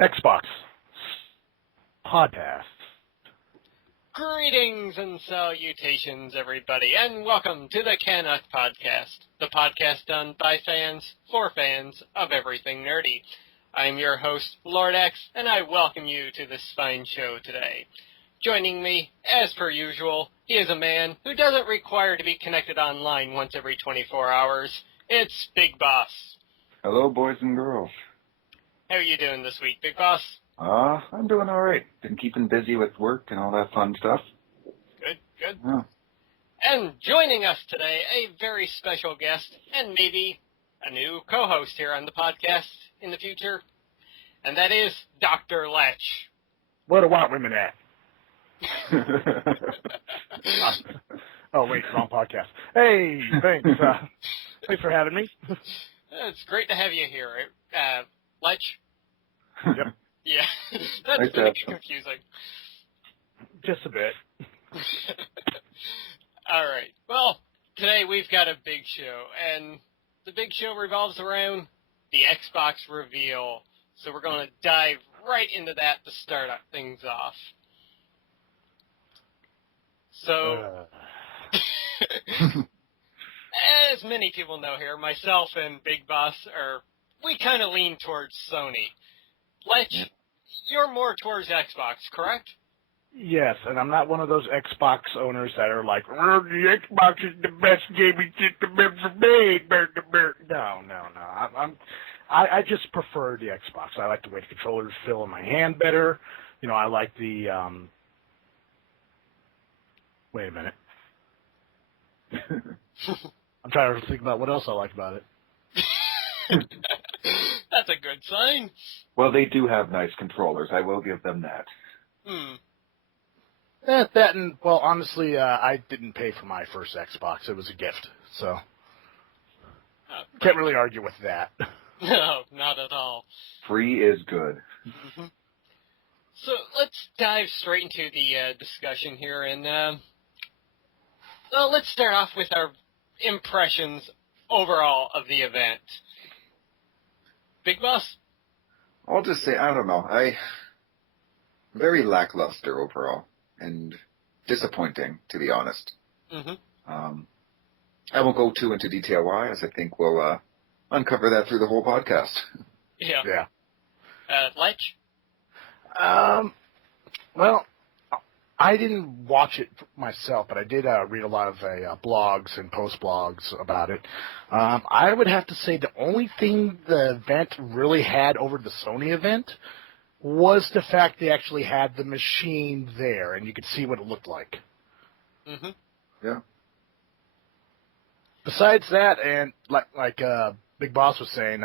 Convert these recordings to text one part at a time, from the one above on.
Xbox podcast. Greetings and salutations, everybody, and welcome to the CanUK podcast, the podcast done by fans for fans of everything nerdy. I'm your host, Lord X, and I welcome you to this fine show today. Joining me, as per usual, he is a man who doesn't require to be connected online once every 24 hours. It's Big Boss. Hello, boys and girls. How are you doing this week, Big Boss? I'm doing all right. Been keeping busy with work and all that fun stuff. Good. Yeah. And joining us today, a very special guest, and maybe a new co-host here on the podcast in the future, and that is Dr. Lech. Where do white women at? Oh, wait, wrong podcast. Hey, thanks. Thanks for having me. It's great to have you here. Lech? Yep. Yeah, that's Nice to going have to get confusing. Just a bit. All right. Well, today we've got a big show, and the big show revolves around the Xbox reveal. So we're going to dive right into that to start things off. So, as many people know here, myself and Big Boss we kind of lean towards Sony. Lech, you're more towards Xbox, correct? Yes, and I'm not one of those Xbox owners that are like, well, the Xbox is the best gaming system ever made. No. I just prefer the Xbox. I like the way the controllers feel in my hand better. You know, I like the, wait a minute. I'm trying to think about what else I like about it. That's a good sign. Well, they do have nice controllers. I will give them that. That and, well, honestly, I didn't pay for my first Xbox. It was a gift, so can't really argue with that. No, not at all. Free is good. Mm-hmm. So let's dive straight into the discussion here, and let's start off with our impressions overall of the event. Big Boss? I'll just say, I don't know. Very lackluster overall and disappointing, to be honest. Mm-hmm. I won't go too into detail why, as I think we'll uncover that through the whole podcast. Yeah. Lech? Well, I didn't watch it myself, but I did read a lot of blogs and post blogs about it. I would have to say the only thing the event really had over the Sony event was the fact they actually had the machine there, and you could see what it looked like. Mm-hmm. Yeah. Besides that, and like Big Boss was saying,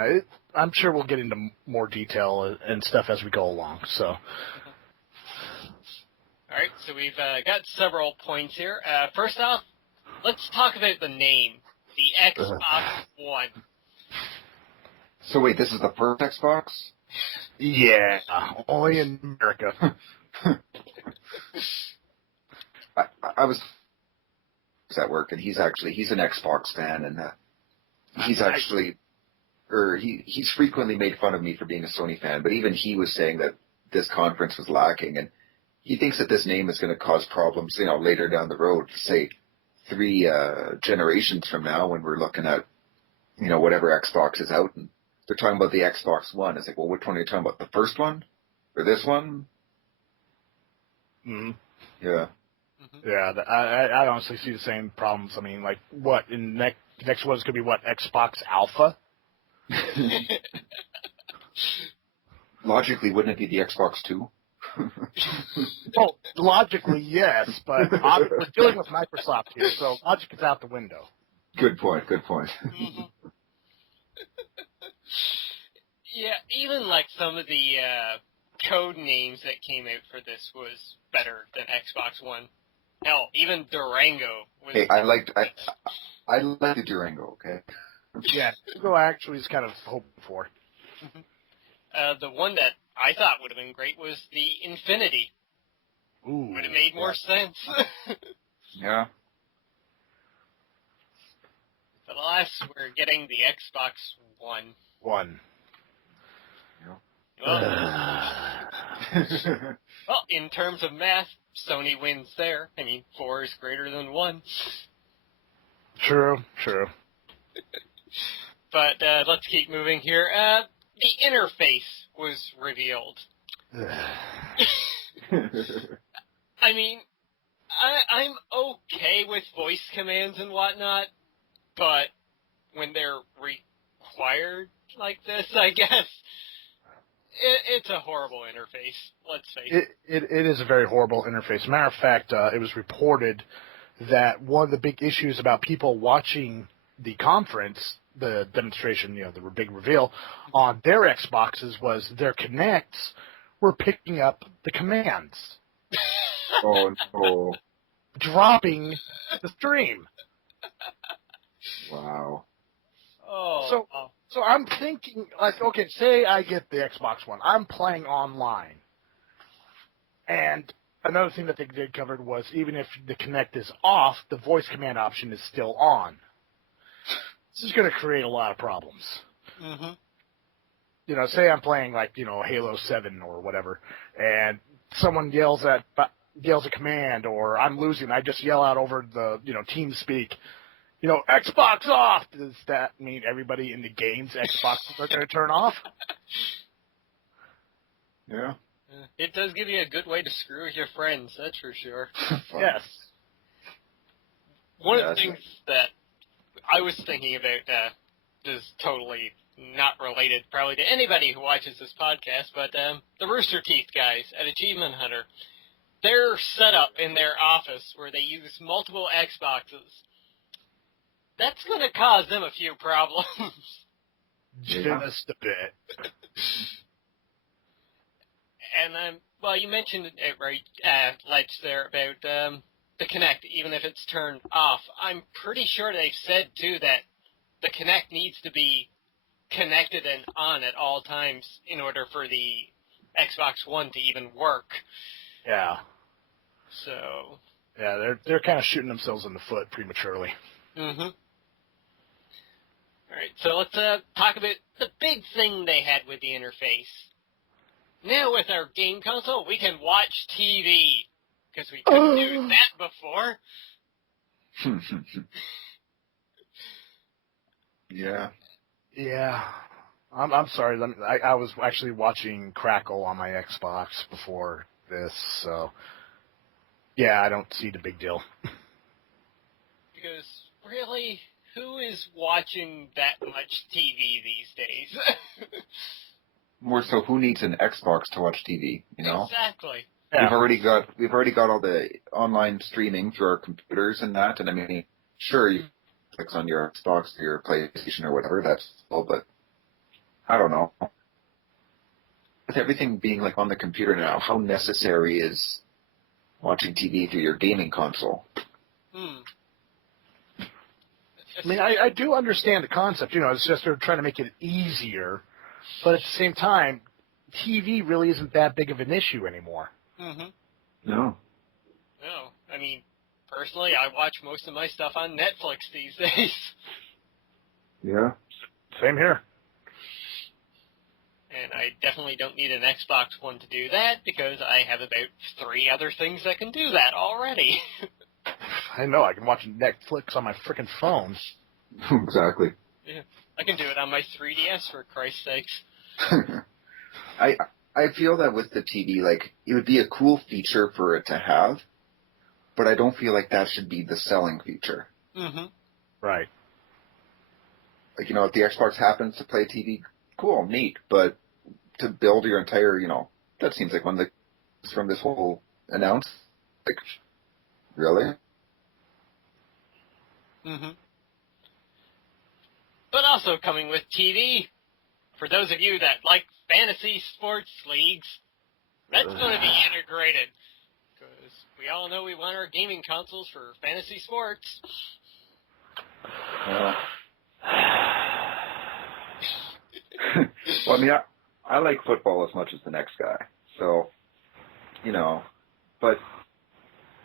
I'm sure we'll get into more detail and stuff as we go along. So. All right, so we've got several points here. First off, let's talk about the name, the Xbox One. So wait, this is the first Xbox? Yeah, only in America. I was at work, and he's an Xbox fan, and he's frequently made fun of me for being a Sony fan, but even he was saying that this conference was lacking, and he thinks that this name is going to cause problems, later down the road, say 3 generations from now when we're looking at, whatever Xbox is out, and they're talking about the Xbox One. It's like, well, which one are you talking about? The first one? Or this one? Mm-hmm. Yeah. Mm-hmm. Yeah, I honestly see the same problems. I mean, like, what, in next one's going to be, what, Xbox Alpha? Logically, wouldn't it be the Xbox 2? Well, logically, yes, but we're dealing with Microsoft here, so logic is out the window. Good point. Mm-hmm. Yeah, even like some of the code names that came out for this was better than Xbox One. Hell, even Durango was. Hey, I like the Durango. Okay. Yeah, Durango actually is kind of hoping for. The one that I thought would have been great was the Infinity. Ooh, would have made more sense. Yeah. But alas, we're getting the Xbox One. One. Well, Well, in terms of math, Sony wins there. I mean, 4 is greater than 1. True. But let's keep moving here. The interface was revealed. I mean, I'm okay with voice commands and whatnot, but when they're required like this, I guess, it's a horrible interface. Let's face it. It is a very horrible interface. Matter of fact, it was reported that one of the big issues about people watching the conference, the demonstration, the big reveal on their Xboxes was their Kinects were picking up the commands. Oh, no. Dropping the stream. Wow. Oh. So I'm thinking, like, okay, say I get the Xbox One. I'm playing online. And another thing that they did covered was even if the Kinect is off, the voice command option is still on. This is going to create a lot of problems. Mm-hmm. Say I'm playing, like, Halo 7 or whatever, and someone yells a command, or I'm losing, I just yell out over the, TeamSpeak, Xbox off! Does that mean everybody in the game's Xboxes are going to turn off? Yeah. It does give you a good way to screw with your friends, that's for sure. Yes. One of the things that I was thinking about is totally not related probably to anybody who watches this podcast, but the Rooster Teeth guys at Achievement Hunter, their setup in their office where they use multiple Xboxes, that's going to cause them a few problems. Just a bit. And, well, you mentioned it right, Lech, there about the Kinect, even if it's turned off. I'm pretty sure they've said, too, that the Kinect needs to be connected and on at all times in order for the Xbox One to even work. Yeah. So. Yeah, they're kind of shooting themselves in the foot prematurely. Mm-hmm. All right, so let's talk about the big thing they had with the interface. Now with our game console, we can watch TV, because we couldn't do that before. Yeah. Yeah. I'm sorry. I was actually watching Crackle on my Xbox before this, so yeah, I don't see the big deal. Because really, who is watching that much TV these days? More so, who needs an Xbox to watch TV? Exactly. Yeah. We've already got all the online streaming through our computers and that, and I mean, sure, you click on your Xbox or your PlayStation or whatever. That's all, but I don't know. With everything being like on the computer now, how necessary is watching TV through your gaming console? I mean, I do understand the concept. It's just they're trying to make it easier. But at the same time, TV really isn't that big of an issue anymore. Mm-hmm. No. No. I mean, personally, I watch most of my stuff on Netflix these days. Yeah. Same here. And I definitely don't need an Xbox One to do that, because I have about 3 other things that can do that already. I know, I can watch Netflix on my frickin' phone. Exactly. Yeah. I can do it on my 3DS, for Christ's sakes. I feel that with the TV, like, it would be a cool feature for it to have, but I don't feel like that should be the selling feature. Mm-hmm. Right. Like, if the Xbox happens to play TV, cool, neat, but to build your entire, that seems like from this whole announcement, like, really? Mm-hmm. But also coming with TV, for those of you that like fantasy sports leagues, that's going to be integrated. Because we all know we want our gaming consoles for fantasy sports. Well, I mean, I like football as much as the next guy, so, but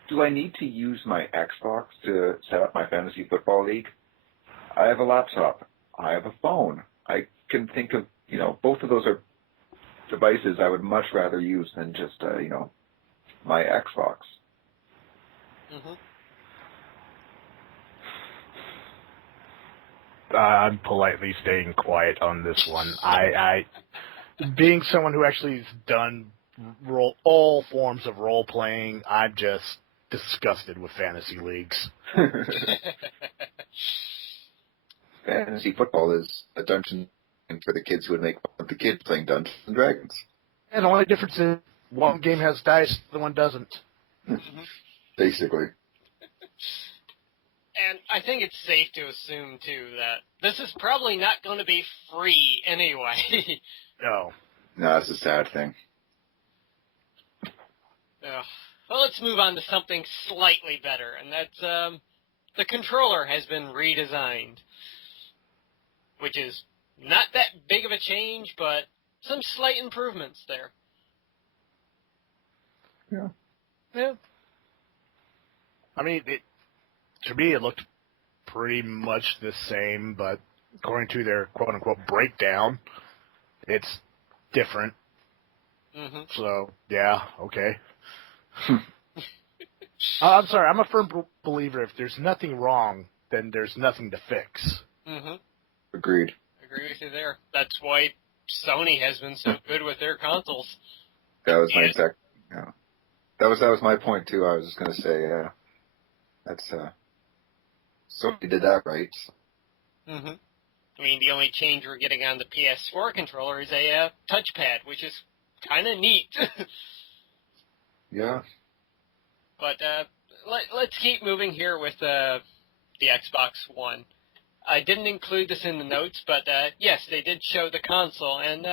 do I need to use my Xbox to set up my fantasy football league? I have a laptop. I have a phone. I can think of, both of those are devices I would much rather use than just, my Xbox. I'm politely staying quiet on this one. I being someone who actually has done all forms of role playing, I'm just disgusted with fantasy leagues. Fantasy football is a dungeon for the kids who would make fun of the kids playing Dungeons and Dragons. And the only difference is one game has dice, the one doesn't. Basically. And I think it's safe to assume, too, that this is probably not going to be free anyway. No. No, that's a sad thing. Well, let's move on to something slightly better, and that's the controller has been redesigned, which is not that big of a change, but some slight improvements there. Yeah. I mean, to me, it looked pretty much the same, but according to their quote-unquote breakdown, it's different. So, yeah, okay. I'm sorry, I'm a firm believer if there's nothing wrong, then there's nothing to fix. Agreed. Agree with you there. That's why Sony has been so good with their consoles. That was my exact, That was my point, too. I was just going to say, that's, Sony did that right. I mean, the only change we're getting on the PS4 controller is a touchpad, which is kind of neat. Yeah. But let's keep moving here with the Xbox One. I didn't include this in the notes, but yes, they did show the console, and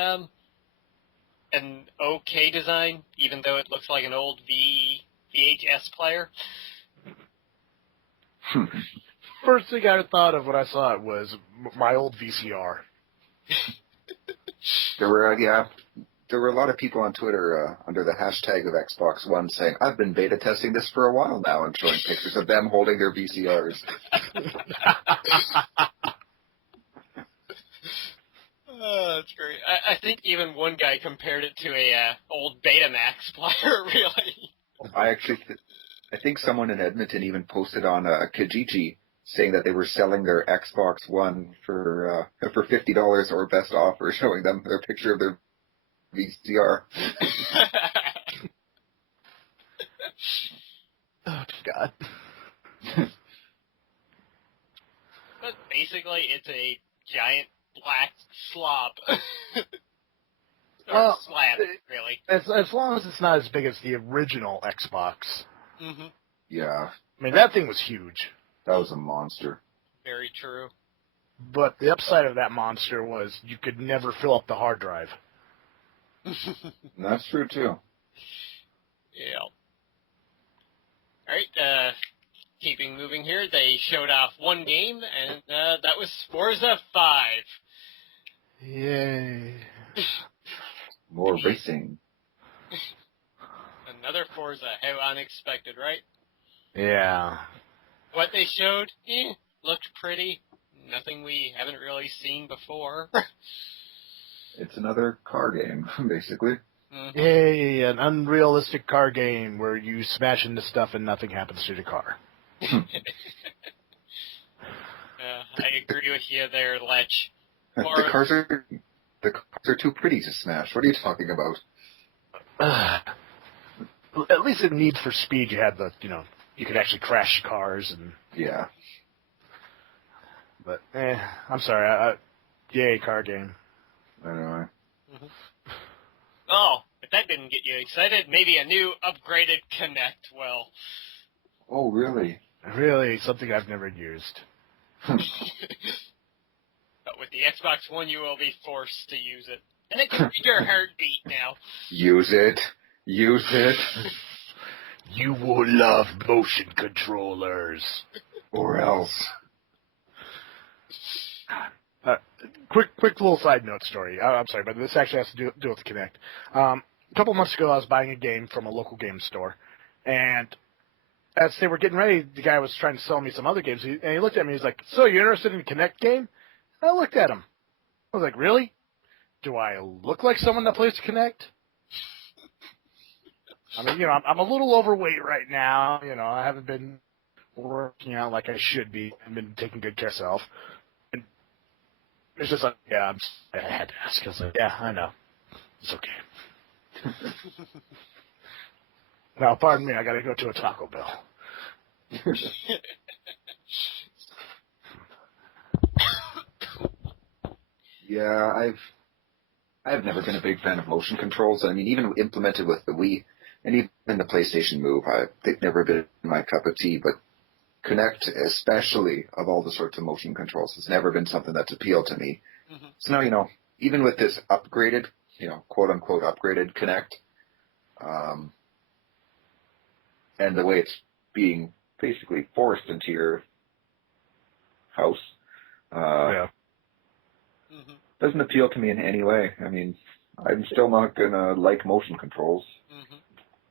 an okay design, even though it looks like an old VHS player. First thing I thought of when I saw it was my old VCR. There were a lot of people on Twitter under the hashtag of Xbox One saying, I've been beta testing this for a while now, and showing pictures of them holding their VCRs. Oh, that's great. I think even one guy compared it to a old Betamax player, really. I think someone in Edmonton even posted on Kijiji saying that they were selling their Xbox One for $50 or best offer, showing them their picture of their VCR. Oh, God. But basically, it's a giant black slob. Or slab, really. As long as it's not as big as the original Xbox. Yeah. I mean, that thing was huge. That was a monster. Very true. But the upside of that monster was you could never fill up the hard drive. That's true, too. Yeah. All right, keeping moving here, they showed off one game, and that was Forza 5. Yay. More racing. Another Forza. How unexpected, right? Yeah. What they showed, looked pretty. Nothing we haven't really seen before. It's another car game, basically. Yay, an unrealistic car game where you smash into stuff and nothing happens to the car. I agree with you there, Lech. The cars are too pretty to smash. What are you talking about? At least in Need for Speed, you had you could actually crash cars and. Yeah. But I'm sorry. Yay, car game. Anyway. Oh, if that didn't get you excited, maybe a new upgraded Kinect will. Oh, really? Really, something I've never used. But with the Xbox One, you will be forced to use it. And it can read your heartbeat now. Use it. Use it. You will love motion controllers. Or else. Quick little side note story. I'm sorry, but this actually has to do with Kinect. A couple months ago, I was buying a game from a local game store, and as they were getting ready, the guy was trying to sell me some other games, and he looked at me. He's like, "So, you interested in a Kinect game?" I looked at him. I was like, "Really?" Do I look like someone that plays Kinect? I mean, I'm a little overweight right now. I haven't been working out like I should be. I've been taking good care of myself. And it's just like, yeah, I had to ask. I was like, yeah, I know. It's okay. Now, pardon me, I gotta go to a Taco Bell. Yeah, I've never been a big fan of motion controls. I mean, even implemented with the Wii and even the PlayStation Move, they've never been my cup of tea. But Kinect, especially of all the sorts of motion controls, has never been something that's appealed to me. Mm-hmm. So now, even with this upgraded, quote unquote upgraded Kinect, and the way it's being basically forced into your house, Yeah. Mm-hmm. doesn't appeal to me in any way. I mean, I'm still not gonna like motion controls. Mm-hmm.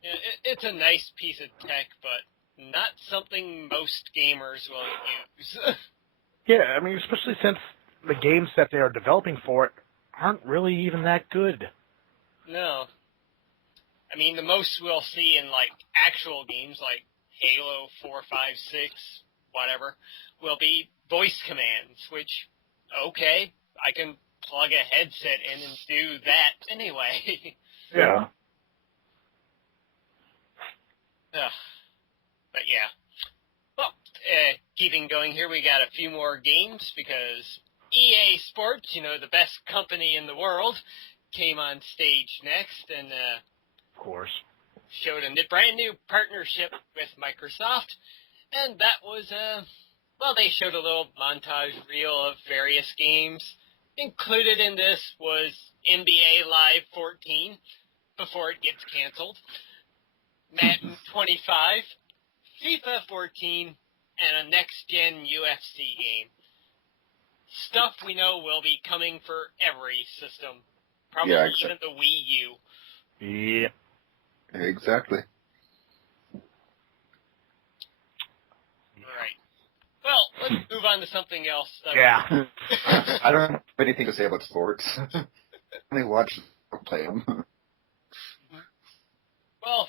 Yeah, it's a nice piece of tech, but not something most gamers will use. Yeah, I mean, especially since the games that they are developing for it aren't really even that good. No. I mean, the most we'll see in, like, actual games, like Halo 4, 5, 6, whatever, will be voice commands, which, okay, I can plug a headset in and do that anyway. Yeah. But yeah. Well, keeping going here, we got a few more games because EA Sports, the best company in the world, came on stage next and Of course. showed a brand new partnership with Microsoft. And that was, they showed a little montage reel of various games. Included in this was NBA Live 14, before it gets canceled, Madden 25, FIFA 14, and a next-gen UFC game. Stuff we know will be coming for every system. Probably even the Wii U. Yeah. Exactly. Right. Well, let's move on to something else. Yeah. I don't have anything to say about sports. I only watch or play them. Well,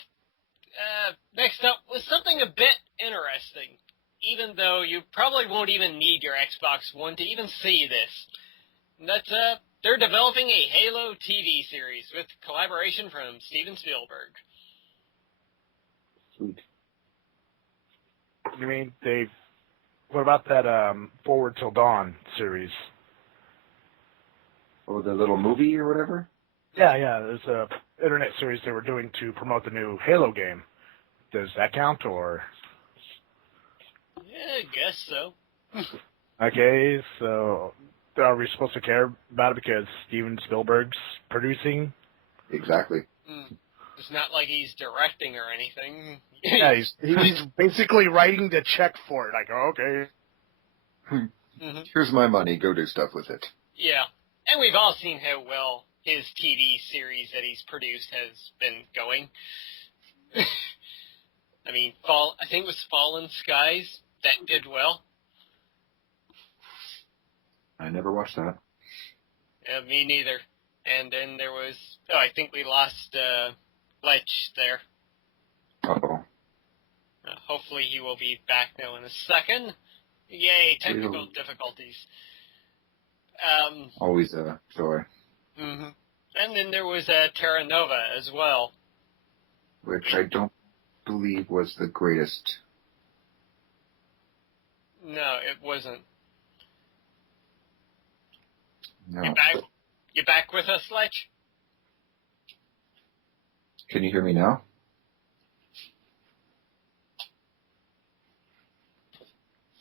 next up was something a bit interesting, even though you probably won't even need your Xbox One to even see this. And that's, they're developing a Halo TV series with collaboration from Steven Spielberg. Sweet. You mean what about that Forward Till Dawn series? Oh, the little movie or whatever? Yeah, there's a internet series they were doing to promote the new Halo game. Does that count, or? Yeah, I guess so. Okay, so are we supposed to care about it because Steven Spielberg's producing? Exactly. It's not like he's directing or anything. Yeah, he's basically writing the check for it. Like, okay. Mm-hmm. Here's my money. Go do stuff with it. Yeah, and we've all seen how well his TV series that he's produced has been going. I mean, I think it was Fallen Skies that did well. I never watched that. Yeah, me neither. And then there was, I think we lost Lech there. Uh-oh. Hopefully he will be back now in a second. Yay, technical difficulties. Always a joy. Mm-hmm. And then there was Terra Nova as well. Which I don't believe was the greatest. No, it wasn't. No. You back with us, Lech? Can you hear me now?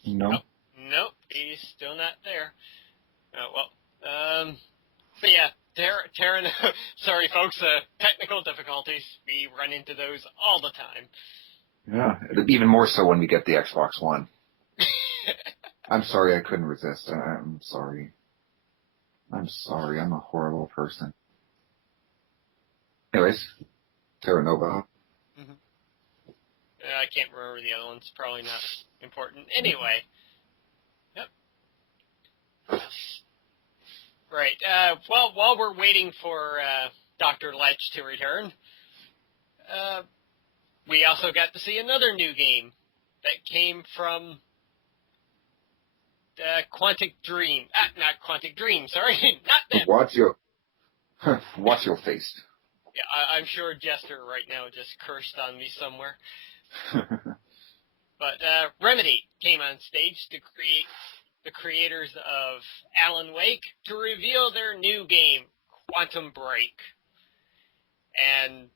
No. Nope, he's still not there. But yeah, Terra Nova. Sorry, folks, technical difficulties. We run into those all the time. Yeah, even more so when we get the Xbox One. I'm sorry I couldn't resist. I'm sorry. I'm a horrible person. Anyways, Terra Nova. Mm-hmm. I can't remember the other ones. Probably not important. Anyway. Yep. Right. Well, while we're waiting for Dr. Lech to return, we also got to see another new game that came from Quantic Dream. Not Quantic Dream, sorry. Not them. Watch your face. Yeah, I'm sure Jester right now just cursed on me somewhere. But Remedy came on stage to create the creators of Alan Wake to reveal their new game, Quantum Break. And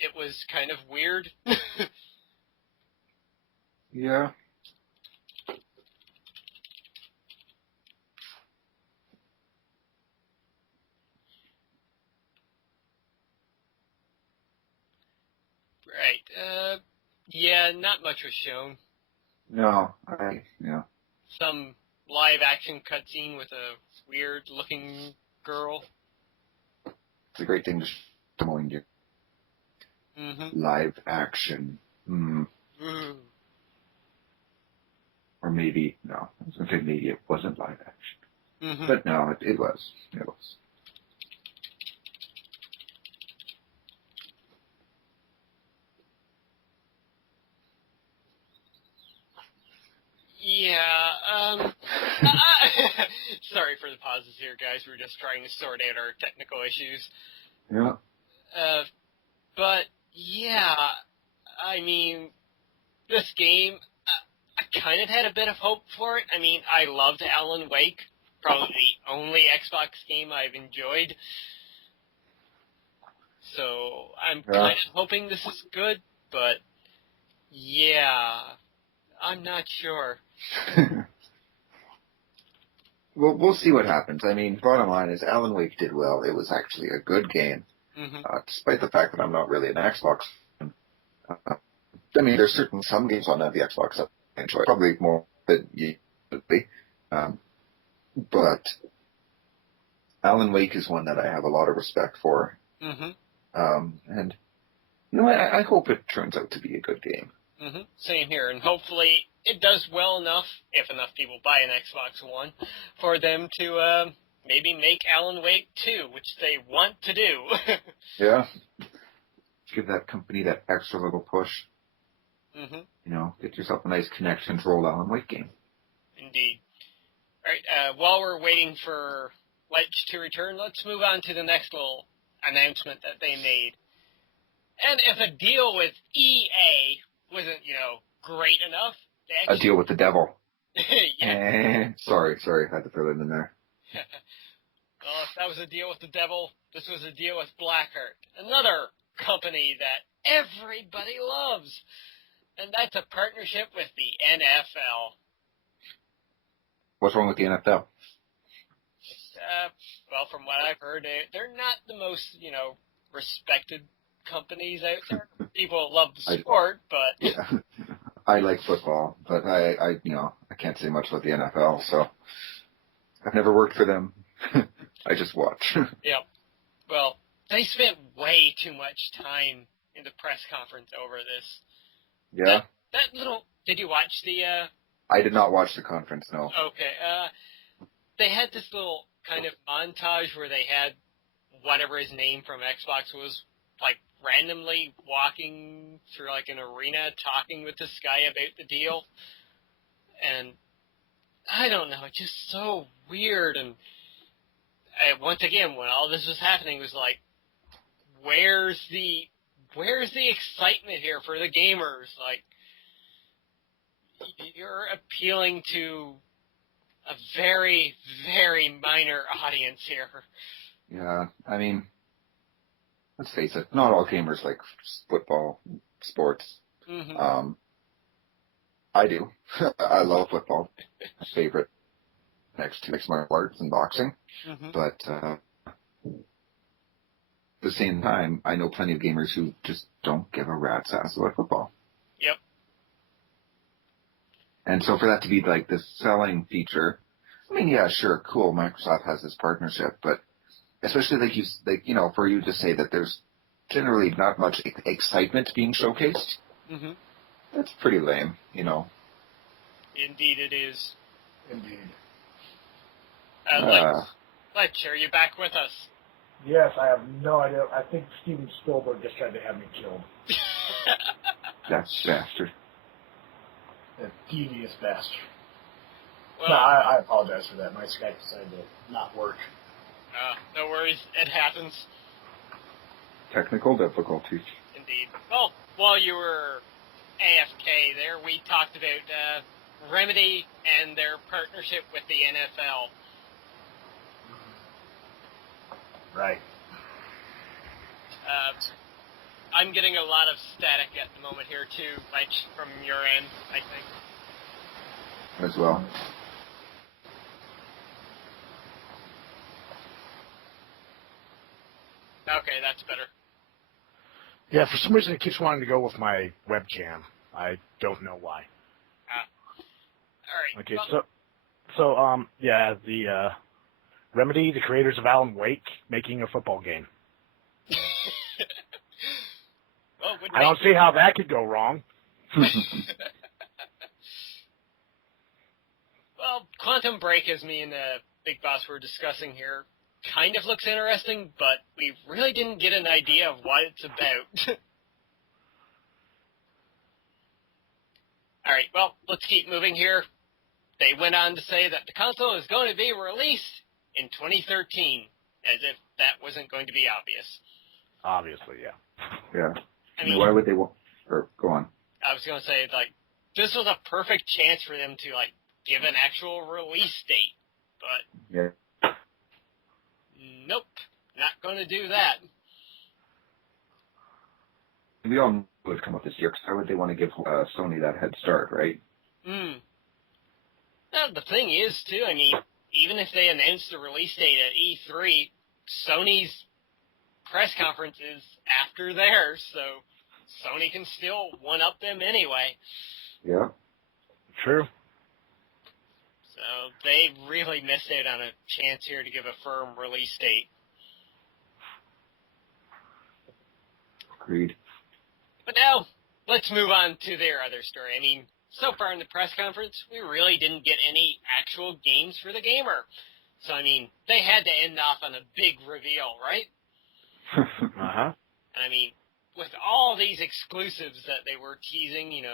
it was kind of weird. Yeah. Right. Yeah, not much was shown. No, yeah. Some live action cutscene with a weird looking girl. It's a great thing to showing you. Mm-hmm. Live action. Ooh. Or maybe, no. I was going to say maybe it wasn't live action. Mm-hmm. But no, it was. It was. Yeah, sorry for the pauses here, guys. We're just trying to sort out our technical issues. Yeah. But, yeah, I mean, this game, I kind of had a bit of hope for it. I mean, I loved Alan Wake, probably the only Xbox game I've enjoyed. So, I'm kind of hoping this is good, but, yeah, I'm not sure. Well, we'll see what happens. I mean, bottom line is Alan Wake did well. It was actually a good game, despite the fact that I'm not really an Xbox fan. I mean, there's some games on the Xbox that I enjoy, probably more than you would be. But Alan Wake is one that I have a lot of respect for. And, you know, I hope it turns out to be a good game. Same here, and hopefully it does well enough, if enough people buy an Xbox One, for them to maybe make Alan Wake 2, which they want to do. Yeah. Give that company that extra little push. You know, get yourself a nice controlled Alan Wake game. Indeed. All right, while we're waiting for Lech to return, let's move on to the next little announcement that they made. And if a deal with EA wasn't, great enough, they actually... A deal with the devil. Yeah. Sorry, I had to throw that in there. Well, if that was a deal with the devil, this was a deal with Blackheart, another company that everybody loves. And that's a partnership with the NFL. What's wrong with the NFL? Well, from what I've heard, they're not the most, respected companies out there. People love the sport, but... Yeah. I like football, but I can't say much about the NFL, so I've never worked for them. I just watch. Yep. Well, they spent way too much time in the press conference over this. Yeah? That little... Did you watch the... I did not watch the conference, no. Okay. They had this little kind of montage where they had whatever his name from Xbox was, like, randomly walking through, like, an arena talking with this guy about the deal. And I don't know, it's just so weird. And once again, when all this was happening, it was like, where's the excitement here for the gamers? Like, you're appealing to a very, very minor audience here. Yeah, I mean, let's face it, not all gamers like football, sports. I do. I love football. My favorite next to mixed martial arts and boxing. But at the same time, I know plenty of gamers who just don't give a rat's ass about football. Yep. And so for that to be like this selling feature, I mean, yeah, sure, cool, Microsoft has this partnership, but especially for you to say that there's generally not much excitement being showcased, that's pretty lame, Indeed it is. Indeed. Lech, are you back with us? Yes, I have no idea. I think Steven Spielberg just tried to have me killed. That bastard. That devious bastard. Well, No, I apologize for that. My Skype decided to not work. no worries. It happens. Technical difficulties. Indeed. Well, while you were AFK there, we talked about Remedy and their partnership with the NFL. Right. I'm getting a lot of static at the moment here, too, Lech, from your end, I think. As well. Okay, that's better. Yeah, for some reason it keeps wanting to go with my webcam. I don't know why. All right. Okay, well, yeah, the Remedy, the creators of Alan Wake, making a football game. well, I don't see how that could go wrong. Well, Quantum Break, as me and Big Boss were discussing here, kind of looks interesting, but we really didn't get an idea of what it's about. All right, well, let's keep moving here. They went on to say that the console is going to be released in 2013, as if that wasn't going to be obvious. Obviously, yeah. Yeah. I mean, why would they want... Or, go on. I was going to say, like, this was a perfect chance for them to, like, give an actual release date, but... Yeah. Nope, not going to do that. We all knew it would come up this year, because why would they want to give Sony that head start, right? Now, the thing is, too, I mean, even if they announced the release date at E3, Sony's press conference is after theirs, so Sony can still one-up them anyway. Yeah. True. So they really missed out on a chance here to give a firm release date. Agreed. But now, let's move on to their other story. I mean, so far in the press conference, we really didn't get any actual games for the gamer. So, I mean, they had to end off on a big reveal, right? Uh-huh. And I mean, with all these exclusives that they were teasing,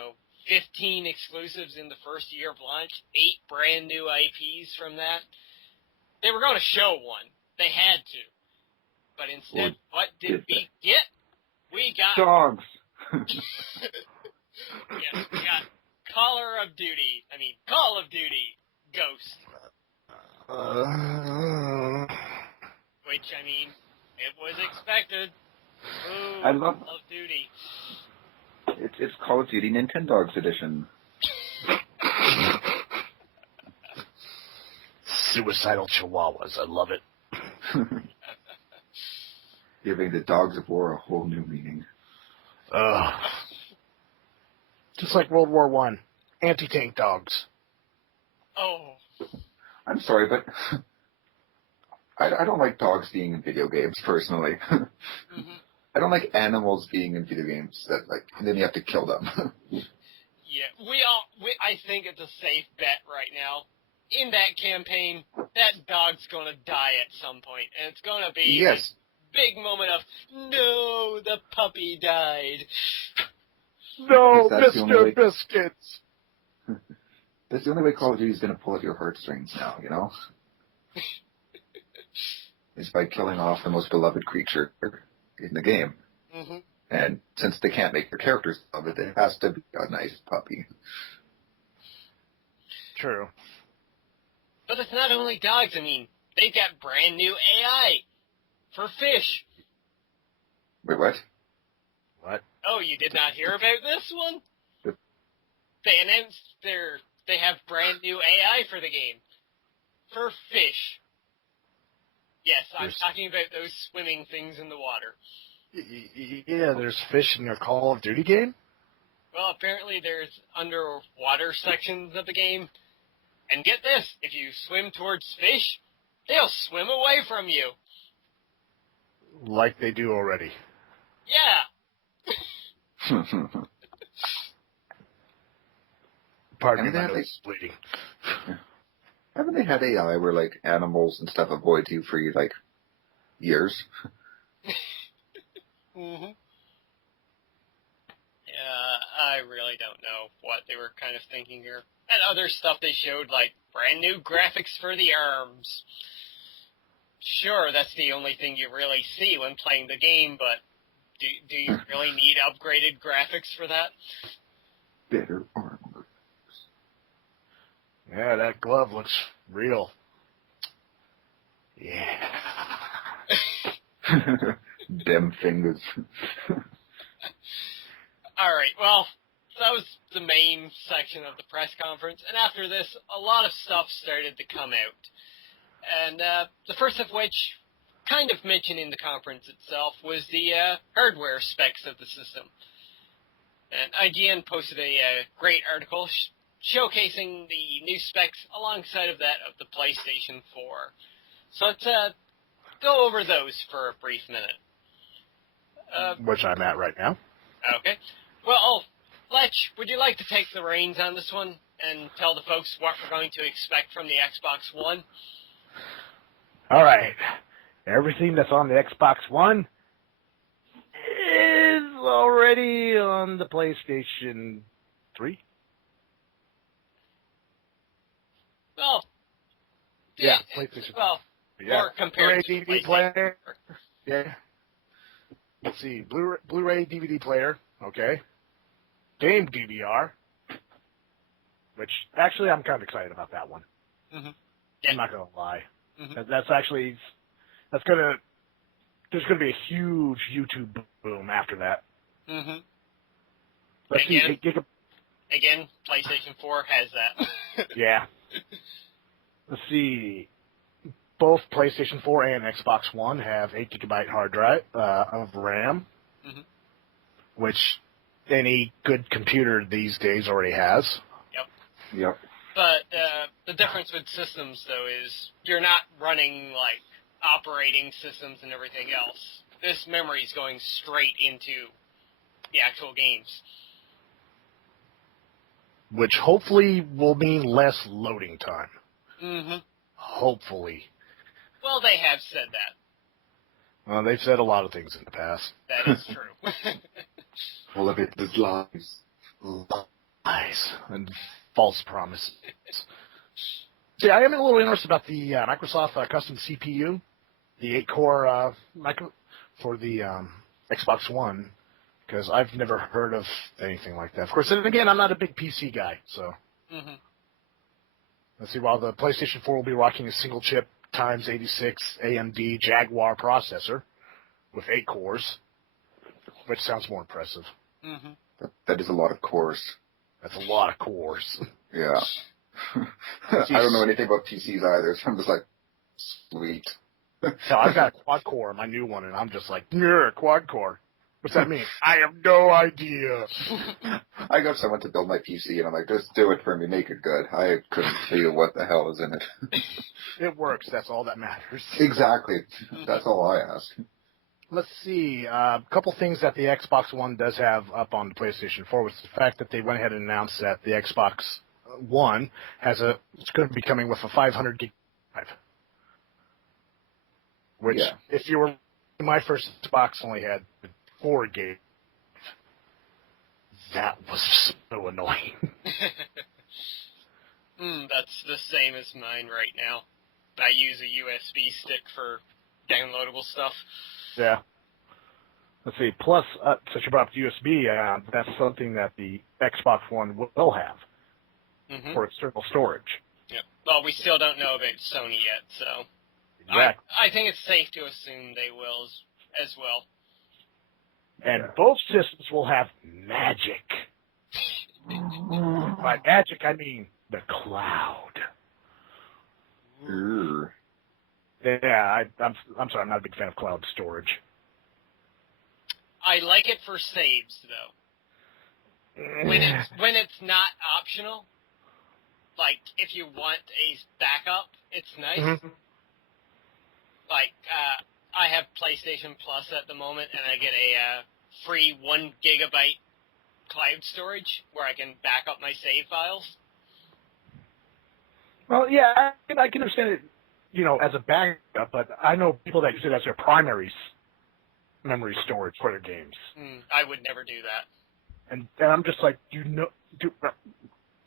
15 exclusives in the first year of launch, 8 brand new IPs from that, they were going to show one. They had to. But instead, what did we get? We got... Dogs! Yes, we got Call of Duty Ghost. Which, I mean, it was expected. Ooh, I love Call of Duty. It's Call of Duty Nintendogs edition. Suicidal chihuahuas. I love it. Giving the Dogs of War a whole new meaning. Just like World War I. Anti-tank dogs. Oh. I'm sorry, but I don't like dogs being in video games, personally. Mm-hmm. I don't like animals being in video games and then you have to kill them. Yeah, I think it's a safe bet right now. In that campaign, that dog's gonna die at some point, and it's gonna be Yes. a big moment of, no, the puppy died. No, That's the only Mr. way- Biscuits. That's the only way Call of Duty is going to pull at your heartstrings now, is by killing off the most beloved creature in the game. Mm-hmm. And since they can't make their characters love it, it has to be a nice puppy. True. But it's not only dogs. I mean, they've got brand new AI for fish. Wait, what? What? Oh, you did not hear about this one? They announced they have brand new AI for the game. For fish. Yes, I'm talking about those swimming things in the water. Yeah, there's fish in their Call of Duty game? Well, apparently there's underwater sections of the game. And get this, if you swim towards fish, they'll swim away from you. Like they do already. Yeah. Pardon I mean, me, my they- nose is bleeding. Haven't they had AI where, like, animals and stuff avoid you for, like, years? Mm-hmm. Yeah, I really don't know what they were kind of thinking here. And other stuff they showed, like brand new graphics for the arms. Sure, that's the only thing you really see when playing the game, but do you really need upgraded graphics for that? Better armor. Yeah, that glove looks real. Yeah. Dem fingers. Alright, well, that was the main section of the press conference, and after this, a lot of stuff started to come out. And the first of which, kind of mentioned in the conference itself, was the hardware specs of the system. And IGN posted a great article showcasing the new specs alongside of that of the PlayStation 4. So let's go over those for a brief minute. Which I'm at right now. Okay. Well, Lech, would you like to take the reins on this one and tell the folks what we're going to expect from the Xbox One? All right. Everything that's on the Xbox One is already on the PlayStation 3. Well, Yeah, PlayStation. Well, Yeah. more compared Blu-ray to DVD PlayStation. player. Yeah. Let's see. Blu-ray DVD player. Okay. Game DVR. Which, actually, I'm kind of excited about that one. Mm-hmm. Yeah. I'm not going to lie. Mm-hmm. There's going to be a huge YouTube boom after that. Mm-hmm. Let's see. Again, PlayStation 4 has that. Yeah. Let's see. Both PlayStation 4 and Xbox One have 8 gigabyte hard drive of RAM, Mm-hmm. which any good computer these days already has. Yep. But the difference with systems, though, is you're not running, like, operating systems and everything else. This memory is going straight into the actual games. Which hopefully will mean less loading time. Mm-hmm. Hopefully. Well, they have said that. Well, they've said a lot of things in the past. That is true. All of it is lies. Lies and false promises. See, I am a little interested about the Microsoft custom CPU, the 8-core micro for the Xbox One, because I've never heard of anything like that. Of course, then again, I'm not a big PC guy, so. Mm-hmm. Let's see, while the PlayStation 4 will be rocking a single chip times 86 AMD Jaguar processor with 8 cores, which sounds more impressive. Mm-hmm. That is a lot of cores. That's a lot of cores. Yeah. I don't know anything about PCs either, so I'm just like, sweet. Hell, I've got a quad core on my new one, and I'm just like, yeah, quad core. What's that mean? I have no idea. I got someone to build my PC, and I'm like, just do it for me, make it good. I couldn't tell you what the hell is in it. It works. That's all that matters. Exactly. That's all I ask. Let's see. A couple things that the Xbox One does have up on the PlayStation 4 was the fact that they went ahead and announced that the Xbox One it's going to be coming with a 500 gig drive. Which, if you were, my first Xbox only had 4 gig. That was so annoying. That's the same as mine right now. I use a USB stick for downloadable stuff. Yeah. Let's see. Plus, since you brought up USB, that's something that the Xbox One will have for external storage. Yep. Well, we still don't know about Sony yet, so Exactly. I think it's safe to assume they will as well. And both systems will have magic. By magic, I mean the cloud. Yeah, I'm sorry, I'm not a big fan of cloud storage. I like it for saves, though. When it's not optional, like if you want a backup, it's nice. Mm-hmm. Like I have PlayStation Plus at the moment, and I get a free 1 gigabyte cloud storage where I can back up my save files. Well, yeah, I can understand it, as a backup, but I know people that use it as their primary memory storage for their games. I would never do that. And I'm just like,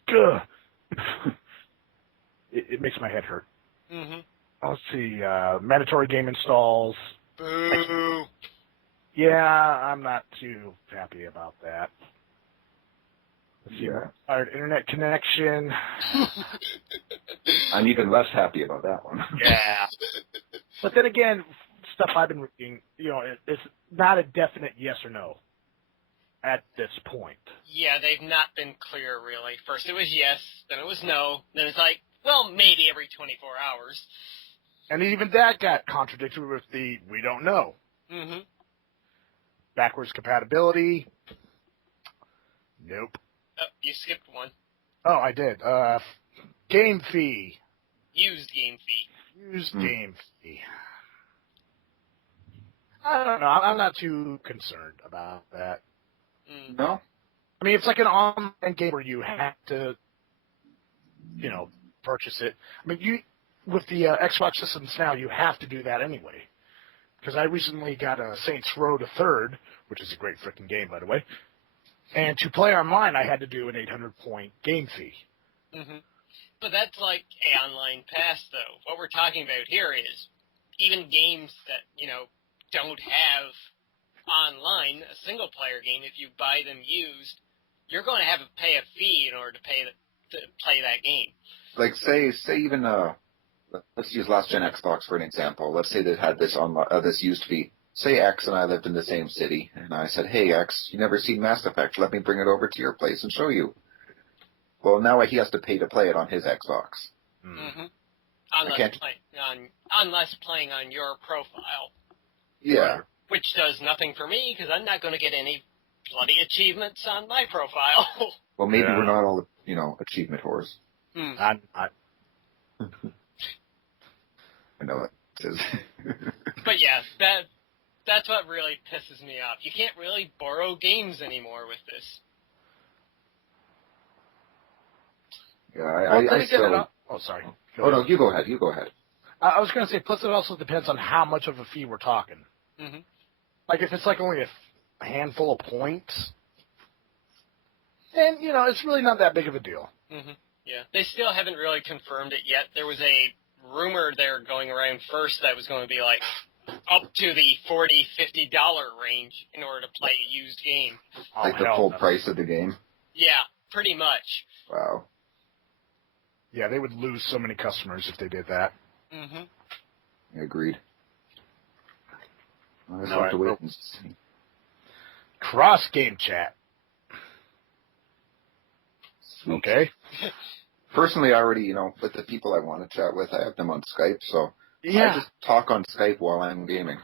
ugh. It makes my head hurt. Mm-hmm. Let's see, mandatory game installs. Boo. Yeah, I'm not too happy about that. Let's see, required internet connection. I'm even less happy about that one. Yeah. But then again, stuff I've been reading, it's not a definite yes or no at this point. Yeah, they've not been clear, really. First it was yes, then it was no, then it's like, well, maybe every 24 hours. And even that got contradicted with the we don't know. Mm-hmm. Backwards compatibility. Nope. Oh, you skipped one. Oh, I did. Game fee. Used game fee. Used game fee. I don't know. I'm not too concerned about that. No? I mean, it's like an online game where you have to, purchase it. I mean, with the Xbox systems now, you have to do that anyway. Because I recently got a Saints Row the Third, which is a great freaking game, by the way. And to play online, I had to do an 800-point game fee. Mm-hmm. But that's like an online pass, though. What we're talking about here is even games that, don't have online, a single-player game, if you buy them used, you're going to have to pay a fee in order to play that game. Like, say even, let's use last-gen Xbox for an example. Let's say they had this this used fee. Say X and I lived in the same city, and I said, hey, X, you never seen Mass Effect. Let me bring it over to your place and show you. Well, now he has to pay to play it on his Xbox. Mm-hmm. Unless playing on your profile. Yeah. Which does nothing for me, because I'm not going to get any bloody achievements on my profile. Well, maybe we're not all, achievement whores. I'm not. I know it is. But yeah, that's what really pisses me off. You can't really borrow games anymore with this. Yeah, I still... Oh, sorry. No, you go ahead. I was going to say, plus it also depends on how much of a fee we're talking. Mm-hmm. Like, if it's like only a handful of points, then, it's really not that big of a deal. Mm-hmm. Yeah. They still haven't really confirmed it yet. There was a rumor there going around first that was going to be like up to the $40, $50 range in order to play a used game. Like the full price of the game? Yeah, pretty much. Wow. Yeah, they would lose so many customers if they did that. Mm-hmm. Agreed. I'll have to wait and see. Cross game chat. Sweet. Okay. Personally, I already, with the people I want to chat with, I have them on Skype, so I just talk on Skype while I'm gaming.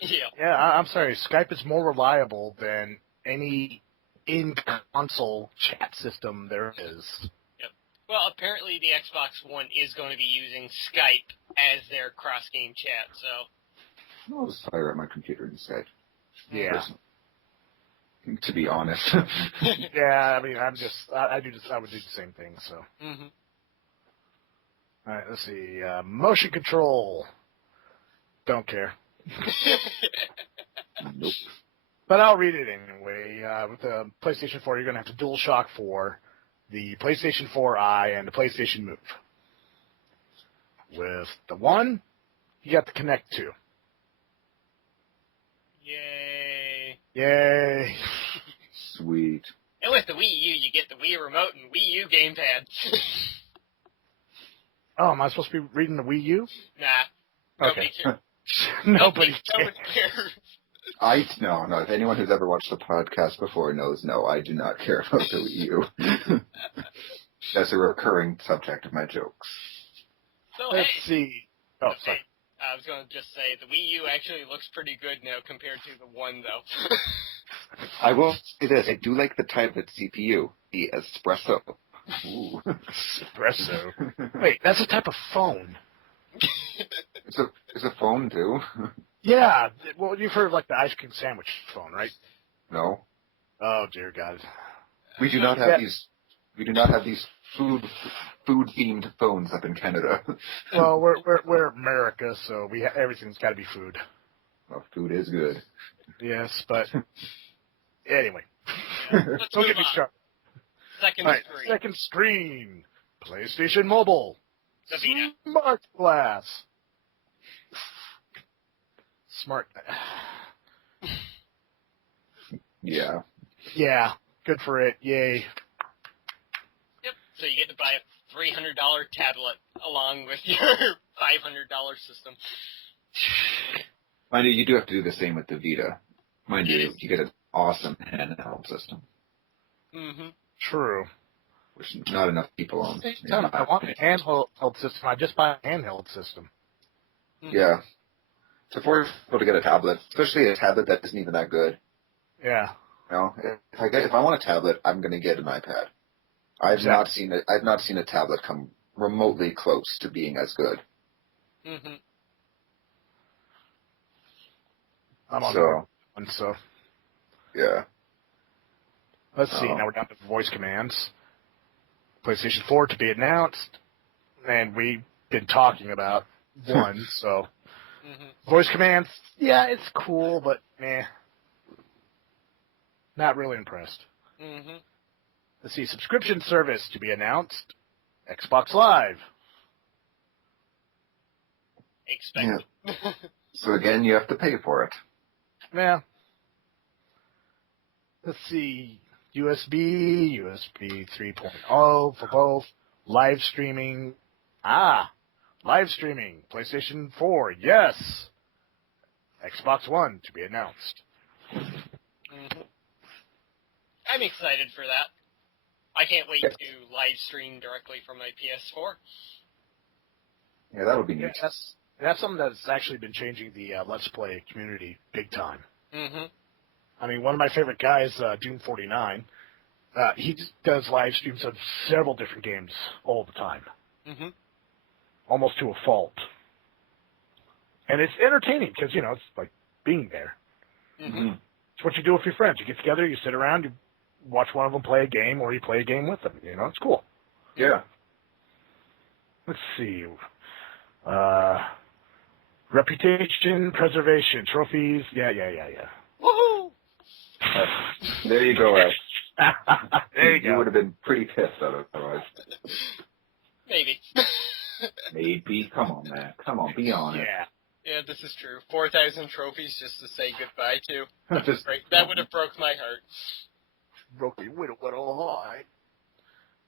Yeah, I'm sorry. Skype is more reliable than any in-console chat system there is. Yep. Well, apparently the Xbox One is going to be using Skype as their cross-game chat, so... I'll just fire up my computer and Skype. Yeah. Personally. To be honest. Yeah, I mean, I would do the same thing, so. Mm-hmm. All right, let's see. Motion control. Don't care. Nope. But I'll read it anyway. With the PlayStation 4, you're going to have to DualShock 4, the PlayStation 4i, and the PlayStation Move. With the One, you got the Kinect 2. Yay. Yay. Sweet. And with the Wii U, you get the Wii Remote and Wii U gamepad. Oh, am I supposed to be reading the Wii U? Nah. Okay. Nobody cares. cares. No. If anyone who's ever watched the podcast before knows, no, I do not care about the Wii U. That's a recurring subject of my jokes. So, Let's see. Oh, sorry. I was going to just say, the Wii U actually looks pretty good now compared to the One, though. I will say this. I do like the type of CPU, the Espresso. Ooh. Espresso. Wait, that's a type of phone. It's a phone, too? Yeah. Well, you've heard of, like, the ice cream sandwich phone, right? No. Oh, dear God. We do not have these food-themed phones up in Canada. Well, we're America, so everything's got to be food. Well, food is good. Yes, but anyway, Let's don't move get me on. started. Second All right, screen. second screen, PlayStation Mobile, The Vita. Smart Glass, Smart. Yeah. Yeah, good for it. Yay. Yep. So you get to buy a $300 tablet along with your $500 system. Mind you, you do have to do the same with the Vita. Mind you, Yes. you get an awesome handheld system, Mm-hmm. True. which not enough people own. If I want a handheld system, I just buy a handheld system. Mm-hmm. Yeah. It's affordable to get a tablet, especially a tablet that isn't even that good. Yeah. You know, if I want a tablet, I'm going to get an iPad. I've not seen a tablet come remotely close to being as good. Mm-hmm. I'm on So, one, so yeah. let's see. Oh. Now we're down to voice commands. PlayStation 4 to be announced, and we've been talking about one, so Mm-hmm. voice commands, yeah, it's cool, but not really impressed. Mm-hmm. Let's see, subscription service to be announced, Xbox Live. Expected. So again, you have to pay for it. Yeah. Let's see, USB 3.0 for both, live streaming. Live streaming, PlayStation 4, yes. Xbox One to be announced. Mm-hmm. I'm excited for that. I can't wait to live stream directly from my PS4. Yeah, that would be neat. Yeah, that's something that's actually been changing the Let's Play community big time. Mm-hmm. I mean, one of my favorite guys, Doom49, he does live streams of several different games all the time. Mm-hmm. Almost to a fault. And it's entertaining because, it's like being there. Mm-hmm. It's what you do with your friends. You get together, you sit around, you watch one of them play a game, or you play a game with them. It's cool. Yeah. Let's see. Reputation, preservation, trophies. Yeah. Woohoo! There you go, Ed. There you You go. would have been pretty pissed otherwise. Maybe. Maybe. Come on, man. Come on, be honest. Yeah. Yeah, this is true. 4,000 trophies just to say goodbye to. Just That would have broke my heart. Broke your little heart.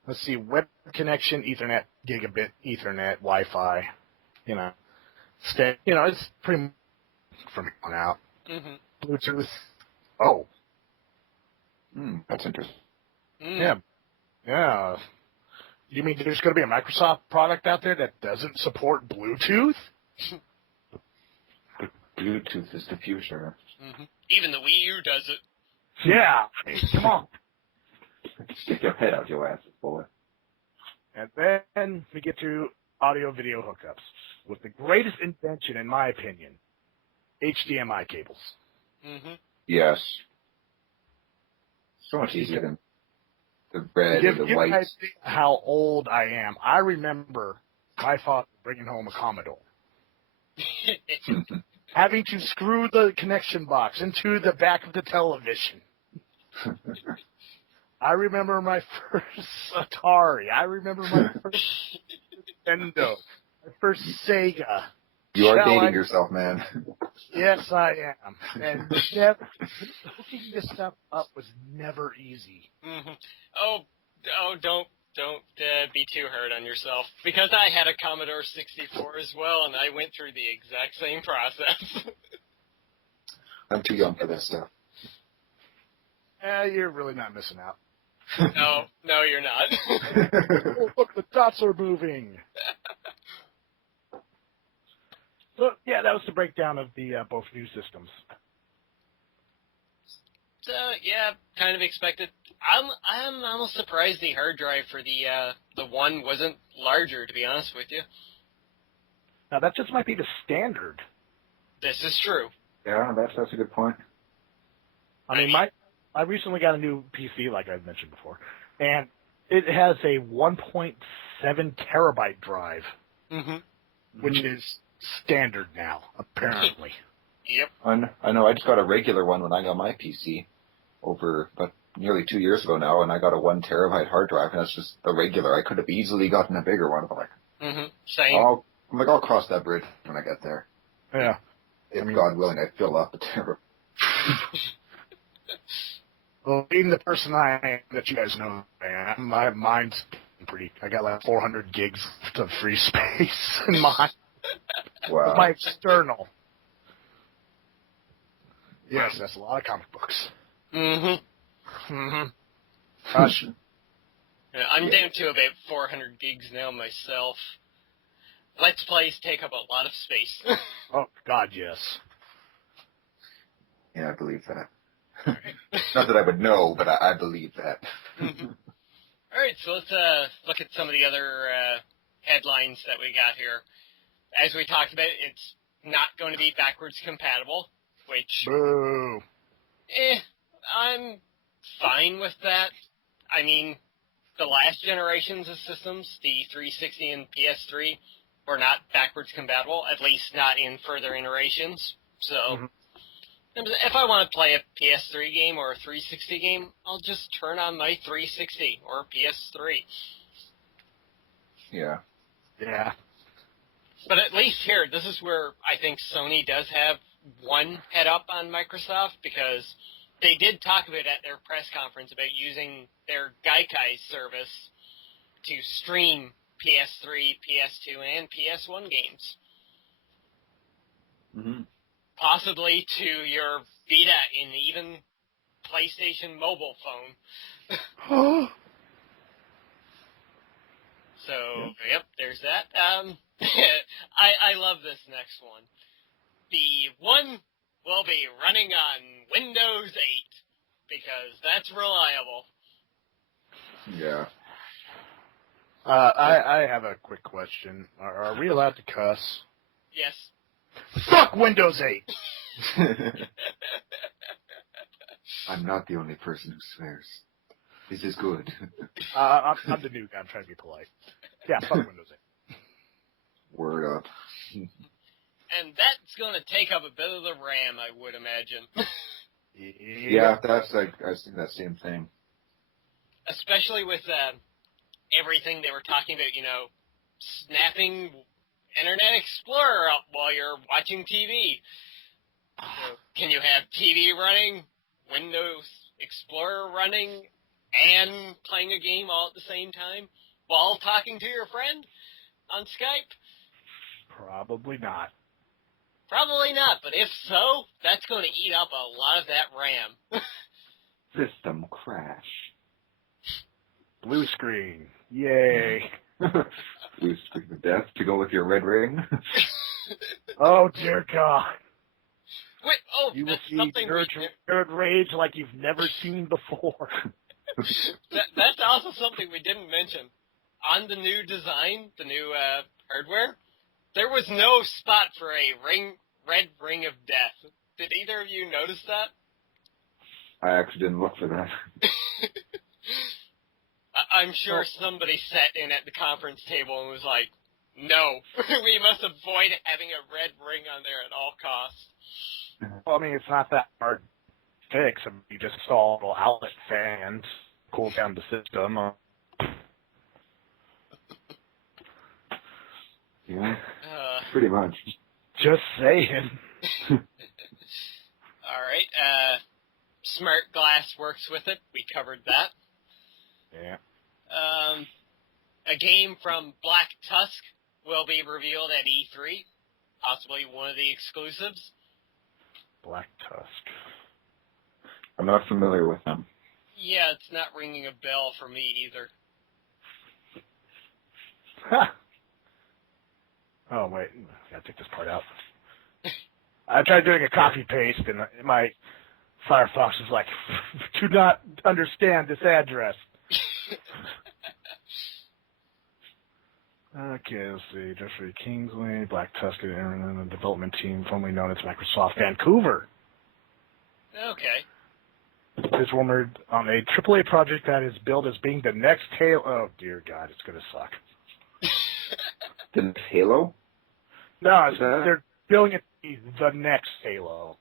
Let's see. Web connection, Ethernet, gigabit, Ethernet, Wi-Fi. It's pretty much from on out. Mm-hmm. Bluetooth. Oh. That's interesting. Mm. Yeah. You mean there's going to be a Microsoft product out there that doesn't support Bluetooth? Bluetooth is the future. Mm-hmm. Even the Wii U does it. Yeah. Hey, come on. Stick your head out your asses, boy. And then we get to audio-video hookups with the greatest invention, in my opinion, HDMI cables. Mm-hmm. Yes. So much easier than the red or the white. You guys see how old I am. I remember my father bringing home a Commodore. Having to screw the connection box into the back of the television. I remember my first Atari. I remember my first Nintendo. My first Sega. You are dating yourself, man. Yes, I am. And hooking this stuff up was never easy. Mm-hmm. Oh, don't be too hard on yourself. Because I had a Commodore 64 as well, and I went through the exact same process. I'm too young for this stuff. You're really not missing out. No, you're not. Oh, look, the dots are moving. So, yeah, that was the breakdown of the both new systems. So, yeah, kind of expected. I'm almost surprised the hard drive for the one wasn't larger, to be honest with you. Now, that just might be the standard. This is true. Yeah, that's a good point. I mean, I recently got a new PC, like I mentioned before, and It has a 1.7 terabyte drive, which is standard now, apparently. Yep. I know. I just got a regular one when I got my PC over about nearly 2 years ago now, and I got a 1 terabyte hard drive, and that's just the regular. I could have easily gotten a bigger one, but Same. I'll cross that bridge when I get there. Yeah. If God willing, I fill up a terabyte. Well, being the person I am that you guys know, man, my mind's pretty. I got like 400 gigs of free space in mine. Wow. My external. Yes, that's a lot of comic books. Gosh. Yeah, I'm down to about 400 gigs now myself. Let's Plays take up a lot of space. Oh, God, yes. Yeah, I believe that. Not that I would know, but I believe that. All right, so let's look at some of the other headlines that we got here. As we talked about, it's not going to be backwards compatible, which... Boo. I'm fine with that. I mean, the last generations of systems, the 360 and PS3, were not backwards compatible, at least not in further iterations. So, if I want to play a PS3 game or a 360 game, I'll just turn on my 360 or PS3. Yeah. Yeah. But at least here, this is where I think Sony does have one head up on Microsoft, because they did talk about it at their press conference about using their Gaikai service to stream PS3, PS2, and PS1 games. Possibly to your Vita and even PlayStation mobile phone. So, yep, there's that. I love this next one. The one will be running on Windows 8, because that's reliable. Yeah. I have a quick question. Are we allowed to cuss? Yes. Fuck Windows 8! I'm not the only person who swears. This is good. I'm the new guy. I'm trying to be polite. Yeah, fuck Windows 8. Word up. And that's going to take up a bit of the RAM, I would imagine. Yeah, that's I was thinking that same thing. Especially with everything they were talking about, snapping Internet Explorer up while you're watching TV. So, can you have TV running, Windows Explorer running, and playing a game all at the same time while talking to your friend on Skype? Probably not. Probably not, but if so, that's going to eat up a lot of that RAM. System crash. Blue screen. Yay. Blue screen of death to go with your red ring. Oh, dear God. Wait, You will that's see something nerd rage like you've never seen before. that's also something we didn't mention. On the new design, the new hardware, there was no spot for a red ring of death. Did either of you notice that? I actually didn't look for that. I'm sure somebody sat in at the conference table and was like, no, we must avoid having a red ring on there at all costs. Well, I mean, it's not that hard to fix. I mean, you just install a little outlet fan, cool down the system. Yeah, pretty much. Just saying. All right. Smart Glass works with it. We covered that. Yeah. A game from Black Tusk will be revealed at E3, possibly one of the exclusives. Black Tusk. I'm not familiar with them. Yeah, it's not ringing a bell for me either. Oh, wait. I gotta take this part out. I tried doing a copy paste, and my Firefox is like, do not understand this address. Okay, let's see. Jeffrey Kingsley, Black Tusk, and the development team, formerly known as Microsoft Vancouver. Okay. is rumored on a AAA project that is billed as being the next Halo. Oh, dear God, it's going to suck. The next Halo? No, they're billing it to be the next Halo.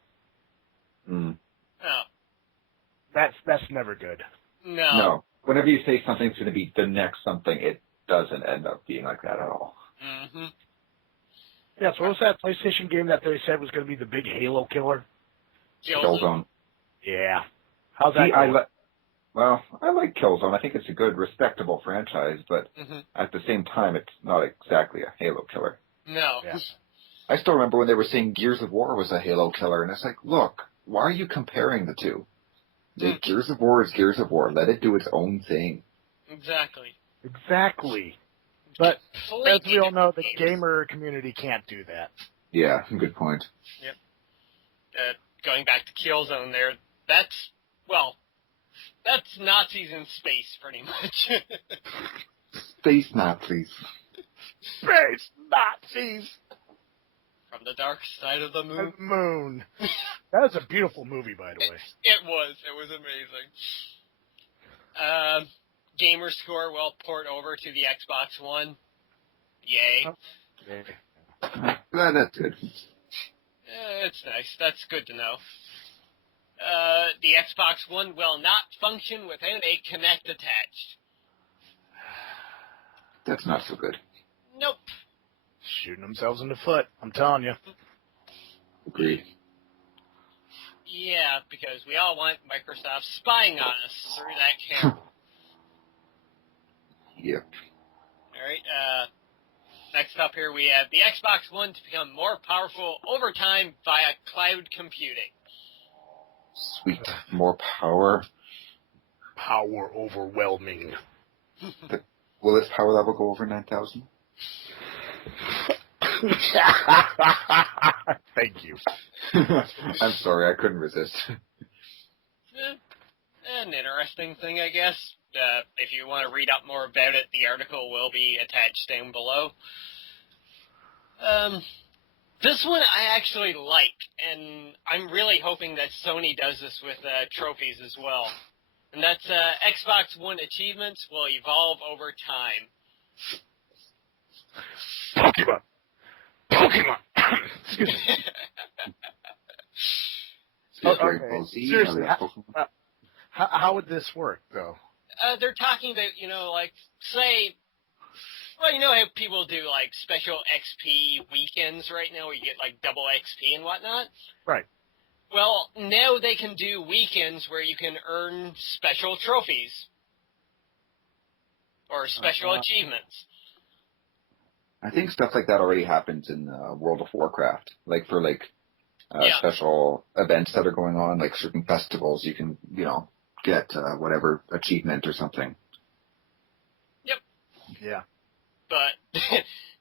Mm. Oh. That's never good. No. Whenever you say something's going to be the next something, it doesn't end up being like that at all. Mm-hmm. Yeah, so what was that PlayStation game that they said was going to be the big Halo killer? Killzone. Yeah. How's that See, going? I like Killzone. I think it's a good, respectable franchise, but at the same time, it's not exactly a Halo killer. No. Yeah. I still remember when they were saying Gears of War was a Halo killer, and it's like, look, why are you comparing the two? Gears of War is Gears of War. Let it do its own thing. Exactly. But as we all know, the gamer community can't do that. Yeah, good point. Yep. Going back to Killzone there, that's Nazis in space, pretty much. Space Nazis. Space Nazis! From the dark side of the moon. The moon. That was a beautiful movie, by the way. It was amazing. Gamer score will port over to the Xbox One. Yay. Well, that's good. It's nice. That's good to know. The Xbox One will not function without a Kinect attached. That's not so good. Nope. Shooting themselves in the foot, I'm telling you. Agreed. Yeah, because we all want Microsoft spying on us through that camera. Yep. Alright, next up here we have the Xbox One to become more powerful over time via cloud computing. Sweet. More power. Power overwhelming. Will its power level go over 9,000? Thank you. I'm sorry, I couldn't resist. An interesting thing, I guess. If you want to read up more about it, the article will be attached down below. This one I actually like, and I'm really hoping that Sony does this with trophies as well. And that's Xbox One achievements will evolve over time. Pokemon. Excuse me. Okay. Seriously, how would this work, though? They're talking about, like, say, well, you know how people do, like, special XP weekends right now where you get, like, double XP and whatnot? Right. Well, now they can do weekends where you can earn special trophies. Or special achievements. I think stuff like that already happens in World of Warcraft. Like, for, special events that are going on, like certain festivals, you can, get whatever achievement or something. Yep. Yeah. But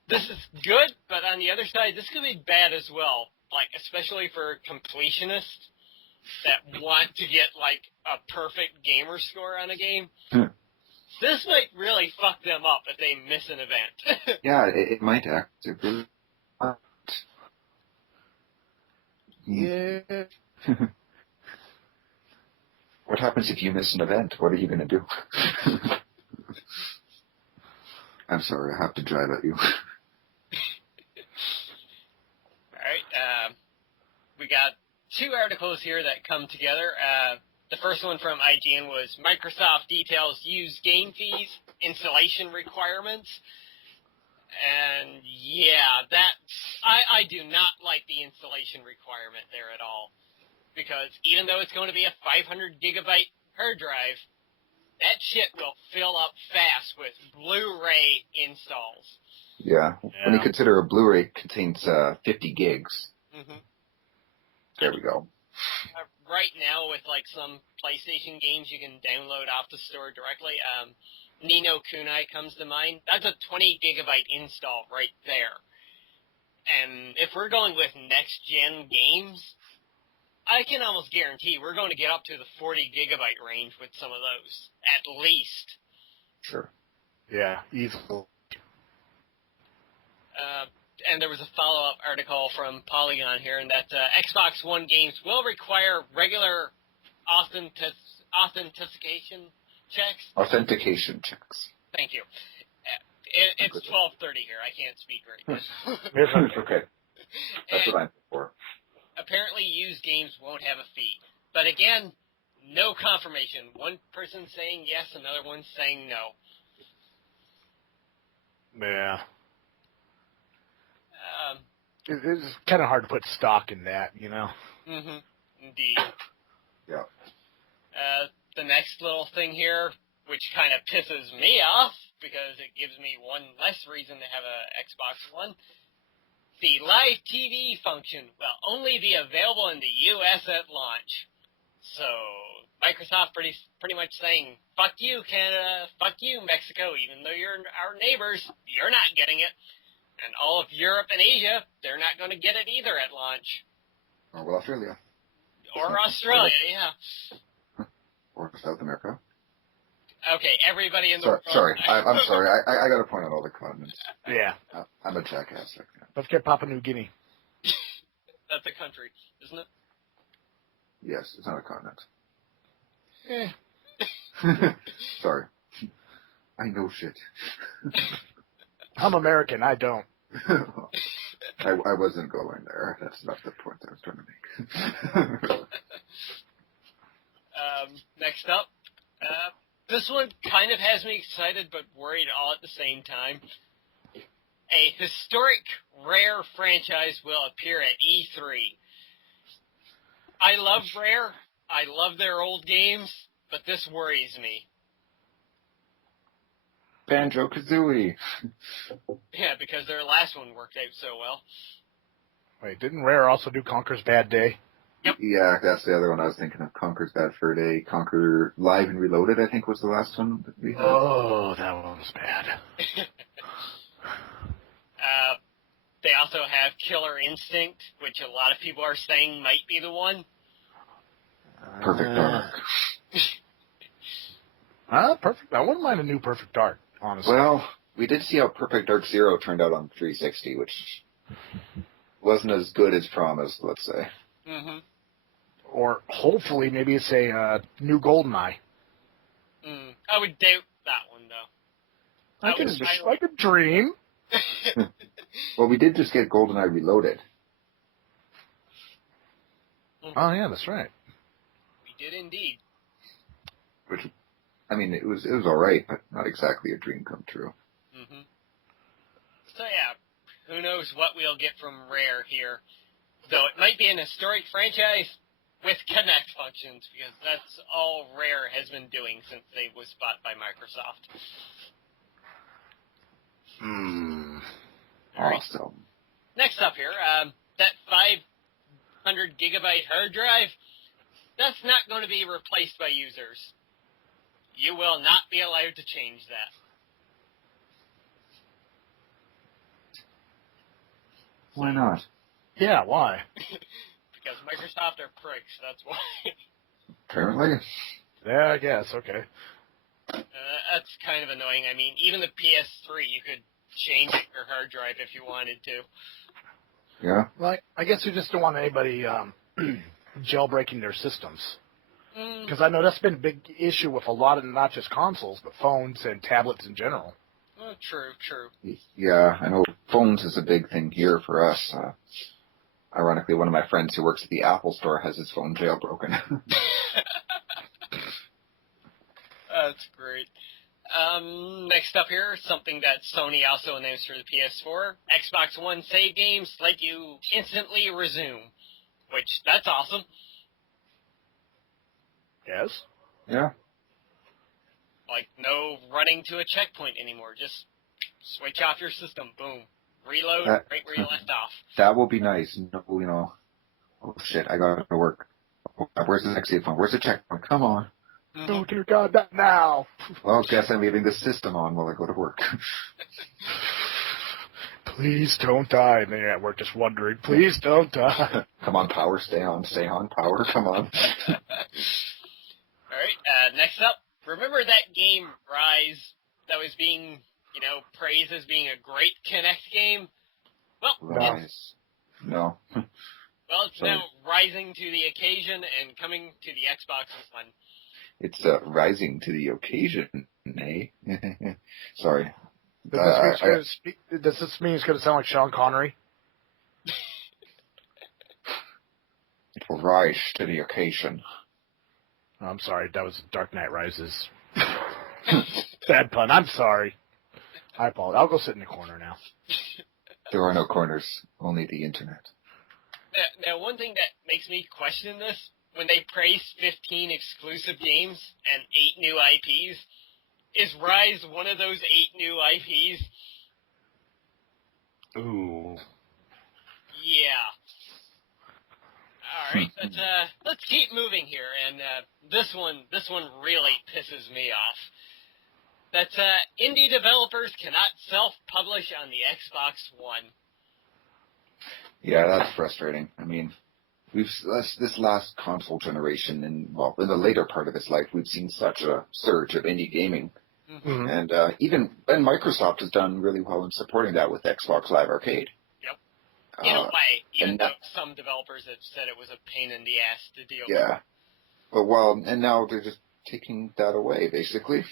this is good, but on the other side, this could be bad as well. Like, especially for completionists that want to get, like, a perfect gamer score on a game. This might really fuck them up if they miss an event. Yeah, it might actively. Yeah. What happens if you miss an event? What are you going to do? I'm sorry, I have to drive at you. Alright, we got two articles here that come together. The first one from IGN was Microsoft details used game fees, installation requirements. And yeah, I do not like the installation requirement there at all. Because even though it's going to be a 500 gigabyte hard drive, that shit will fill up fast with Blu-ray installs. Yeah. When you consider a Blu-ray contains 50 gigs. Mm-hmm. There we go. Right now, with like some PlayStation games you can download off the store directly, Ni no Kunai comes to mind. That's a 20 gigabyte install right there. And if we're going with next-gen games, I can almost guarantee we're going to get up to the 40 gigabyte range with some of those, at least. Sure. Yeah, easily. And there was a follow-up article from Polygon here, and that Xbox One games will require regular authentication checks. Authentication checks. Thank you. It's 12:30 here. I can't speak right now. It's okay. That's what I'm for. Apparently, used games won't have a fee. But again, no confirmation. One person saying yes, another one saying no. Yeah. It's kind of hard to put stock in that, you know? Mm-hmm. Indeed. Yeah. The next little thing here, which kind of pisses me off, because it gives me one less reason to have a Xbox One. The live TV function will only be available in the U.S. at launch. So, Microsoft pretty much saying, fuck you, Canada, fuck you, Mexico, even though you're our neighbors, you're not getting it. And all of Europe and Asia, they're not going to get it either at launch. Or well, Australia. Or Australia, yeah. Or South America. Okay, everybody in the world. Sorry, I'm sorry. I got to point out all the continents. Yeah. I'm a jackass like that. Let's get Papua New Guinea. That's a country, isn't it? Yes, it's not a continent. Sorry. I know shit. I'm American. I don't. I wasn't going there. That's not the point I was trying to make. Next up, this one kind of has me excited but worried all at the same time. A historic Rare franchise will appear at E3. I love Rare. I love their old games, but this worries me. Banjo-Kazooie. Yeah, because their last one worked out so well. Wait, didn't Rare also do Conker's Bad Day? Yep. Yeah, that's the other one I was thinking of. Conker's Bad Fur Day. Conker Live and Reloaded, I think, was the last one that we had. Oh, that one was bad. They also have Killer Instinct, which a lot of people are saying might be the one. Perfect Dark. Perfect. I wouldn't mind a new Perfect Dark, honestly. Well, we did see how Perfect Dark Zero turned out on 360, which wasn't as good as promised, let's say. Mm-hmm. Or hopefully maybe it's a new GoldenEye. I would doubt that one, though. I could dream. Well, we did just get GoldenEye Reloaded. Oh, yeah, that's right. We did indeed. Which, I mean, it was all right, but not exactly a dream come true. Mm-hmm. So, yeah, who knows what we'll get from Rare here. Though it might be an historic franchise with Kinect functions, because that's all Rare has been doing since they was bought by Microsoft. Awesome. Next up here, that 500 gigabyte hard drive, that's not going to be replaced by users. You will not be allowed to change that. Why not? Yeah, why? Because Microsoft are pricks, that's why. Apparently. Yeah, I guess, okay. That's kind of annoying. I mean, even the PS3, you could change your hard drive if you wanted to. Yeah. Well, I guess we just don't want anybody jailbreaking their systems. Because I know that's been a big issue with a lot of, not just consoles, but phones and tablets in general. Oh, true. Yeah, I know phones is a big thing here for us. Ironically, one of my friends who works at the Apple store has his phone jailbroken. That's great. Next up here, something that Sony also announced for the PS4. Xbox One save games let you instantly resume, which, that's awesome. Yes? Yeah. Like, no running to a checkpoint anymore. Just switch off your system. Boom. Reload right where you left off. That will be nice. No, oh shit, I gotta work. Where's the next phone? Where's the checkpoint? Come on. Mm-hmm. Oh, dear God, not now. Well, guess I'm leaving the system on while I go to work. Please don't die. Man, we're just wondering. Please don't die. Come on, power, stay on, power, come on. Alright, next up, remember that game, Rise, that was being, praised as being a great Kinect game? Well, Rise. No. Well, it's now rising to the occasion and coming to the Xbox One. It's rising to the occasion, eh? Sorry. Does this mean it's going to sound like Sean Connery? It will rise to the occasion. Oh, I'm sorry, that was Dark Knight Rises. Bad pun. I'm sorry. I apologize. I'll go sit in the corner now. There are no corners, only the internet. Now, one thing that makes me question this, when they praise 15 exclusive games and 8 new IPs, is Rise one of those 8 new IPs? Ooh. Yeah. All right, let's keep moving here, and this one really pisses me off. That indie developers cannot self-publish on the Xbox One. Yeah, that's frustrating. I mean, this last console generation, in the later part of its life, we've seen such a surge of indie gaming, and even Microsoft has done really well in supporting that with Xbox Live Arcade. Yep. In a way, even though some developers have said it was a pain in the ass to deal with. Yeah, but and now they're just taking that away, basically.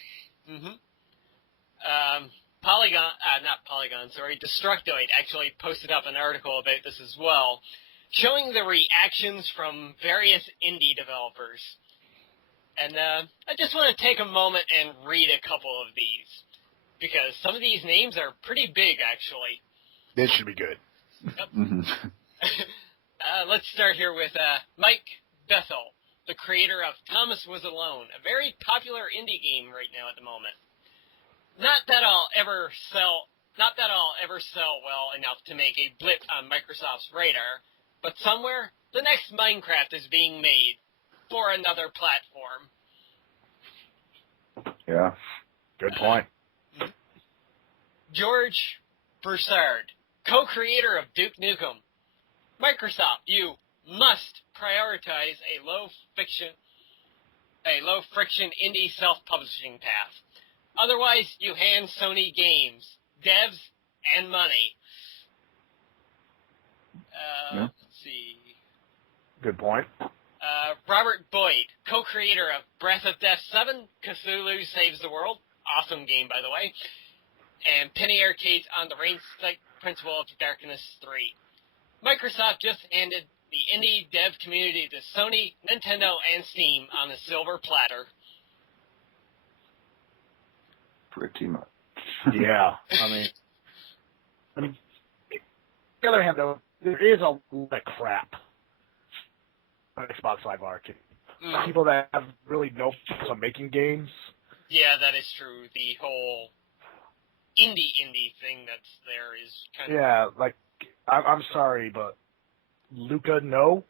Destructoid actually posted up an article about this as well, showing the reactions from various indie developers. And I just want to take a moment and read a couple of these, because some of these names are pretty big, actually. This should be good. Yep. Let's start here with Mike Bethel, the creator of Thomas Was Alone, a very popular indie game right now at the moment. Not that I'll ever sell well enough to make a blip on Microsoft's radar, but somewhere the next Minecraft is being made for another platform. Yeah, good point. George Broussard, co-creator of Duke Nukem. Microsoft, you must prioritize a low-friction indie self-publishing path. Otherwise, you hand Sony games, devs, and money. Let's see. Good point. Robert Boyd, co-creator of Breath of Death 7, Cthulhu Saves the World. Awesome game, by the way. And Penny Arcade's On the Rain-Strike Principle of Darkness 3. Microsoft just handed the indie dev community to Sony, Nintendo, and Steam on a silver platter. Pretty much. Yeah, I mean, on the other hand, though, there is a lot of crap on Xbox Live Arcade. People that have really no focus on making games. Yeah, that is true. The whole indie thing that's there is kind of... Yeah, like, I'm sorry, but Luca, no?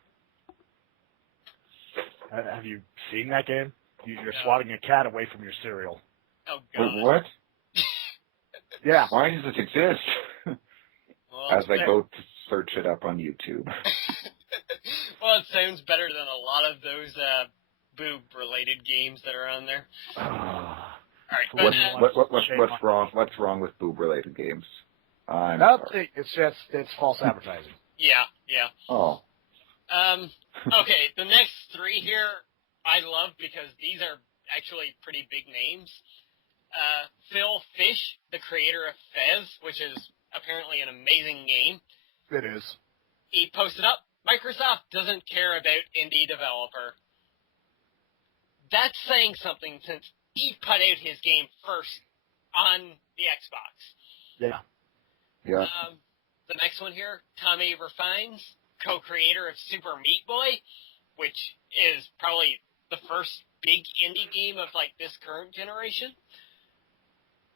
Have you seen that game? You're swatting a cat away from your cereal. Oh, God. Wait, what? Yeah. Why does it exist? Well, as I go to search it up on YouTube. Well, it sounds better than a lot of those boob-related games that are on there. All right, What's wrong with boob-related games? Nothing. It's false advertising. Yeah. Oh. Okay, the next three here I love because these are actually pretty big names. Phil Fish, the creator of Fez, which is apparently an amazing game. It is. He posted up, Microsoft doesn't care about indie developer. That's saying something since he put out his game first on the Xbox. Yeah. The next one here, Tommy Refines, co-creator of Super Meat Boy, which is probably the first big indie game of like this current generation.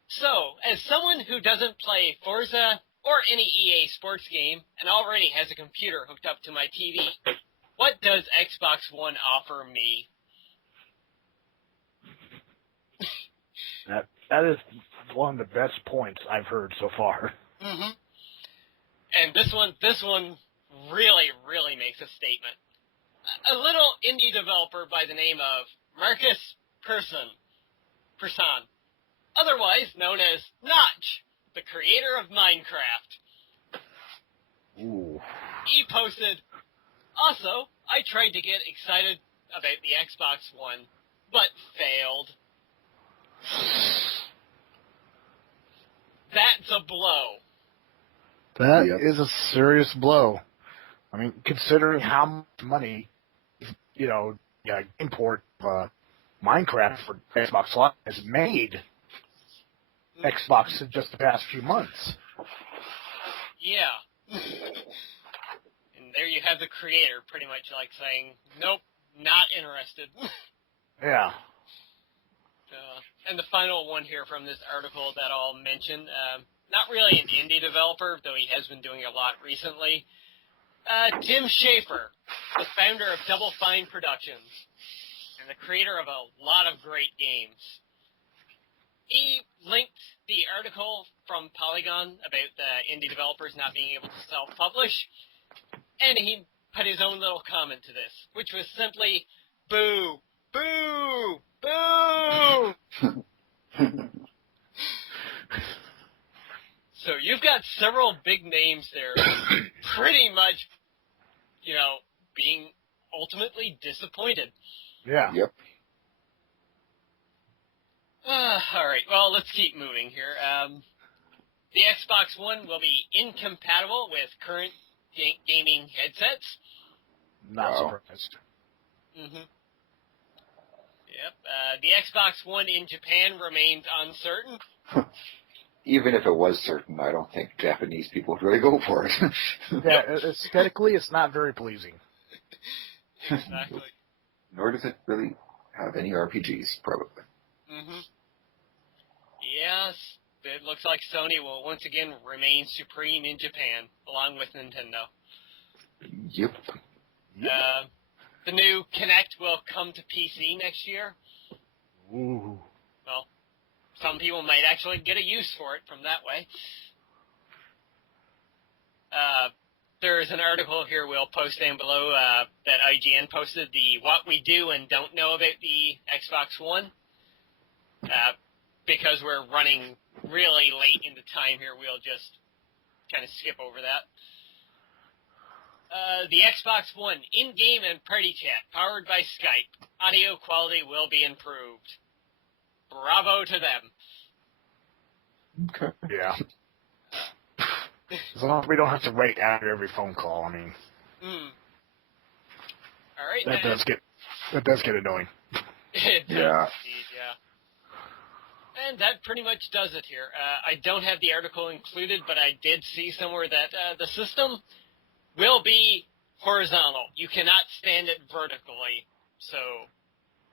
So, as someone who doesn't play Forza or any EA sports game and already has a computer hooked up to my TV, what does Xbox One offer me? That is one of the best points I've heard so far. Mm-hmm. And this one really, really makes a statement. A little indie developer by the name of Marcus Persson, otherwise known as Notch, the creator of Minecraft. Ooh. He posted, also, I tried to get excited about the Xbox One. but failed. That's a blow. That Yep. is a serious blow. I mean, considering how much money, import Minecraft for Xbox Live has made Xbox in just the past few months. Yeah. And there you have the creator pretty much like saying, nope, not interested. Yeah. And the final one here from this article that I'll mention, not really an indie developer, though he has been doing a lot recently. Tim Schafer, the founder of Double Fine Productions, and the creator of a lot of great games. He linked the article from Polygon about indie developers not being able to self-publish, and he put his own little comment to this, which was simply, boo, boo, boo! So you've got several big names there pretty much, being ultimately disappointed. Yeah. Yep. All right, well, let's keep moving here. The Xbox One will be incompatible with current gaming headsets. Not Wow. surprised. Mm-hmm. Yep. The Xbox One in Japan remains uncertain. Even if it was certain, I don't think Japanese people would really go for it. Yeah, aesthetically, it's not very pleasing. Exactly. Nor does it really have any RPGs, probably. Mm-hmm. Yes, it looks like Sony will once again remain supreme in Japan, along with Nintendo. Yep. The new Kinect will come to PC next year. Ooh. Well, some people might actually get a use for it from that way. There's an article here we'll post down below that IGN posted, the what we do and don't know about the Xbox One. Because we're running really late into time here, we'll just kind of skip over that. The Xbox One in-game and party chat powered by Skype. Audio quality will be improved. Bravo to them. Okay. Yeah. As long as we don't have to wait after every phone call, I mean. All right. That does get annoying. It does Yeah. indeed, yeah. And that pretty much does it here. I don't have the article included, but I did see somewhere that the system will be horizontal. You cannot stand it vertically. So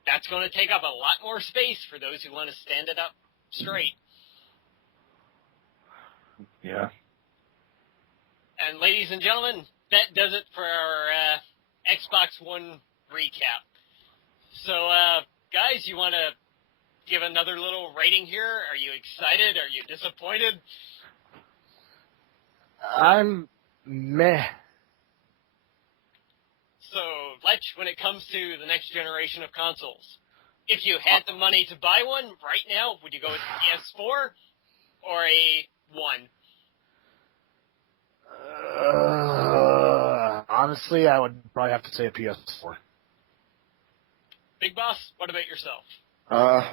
that's going to take up a lot more space for those who want to stand it up straight. Yeah. And ladies and gentlemen, that does it for our Xbox One recap. So, guys, you want to give another little rating here? Are you excited? Are you disappointed? I'm meh. So, Lech, when it comes to the next generation of consoles, if you had the money to buy one right now, would you go with a PS4 or a 1? Honestly, I would probably have to say a PS4. Big Boss, what about yourself?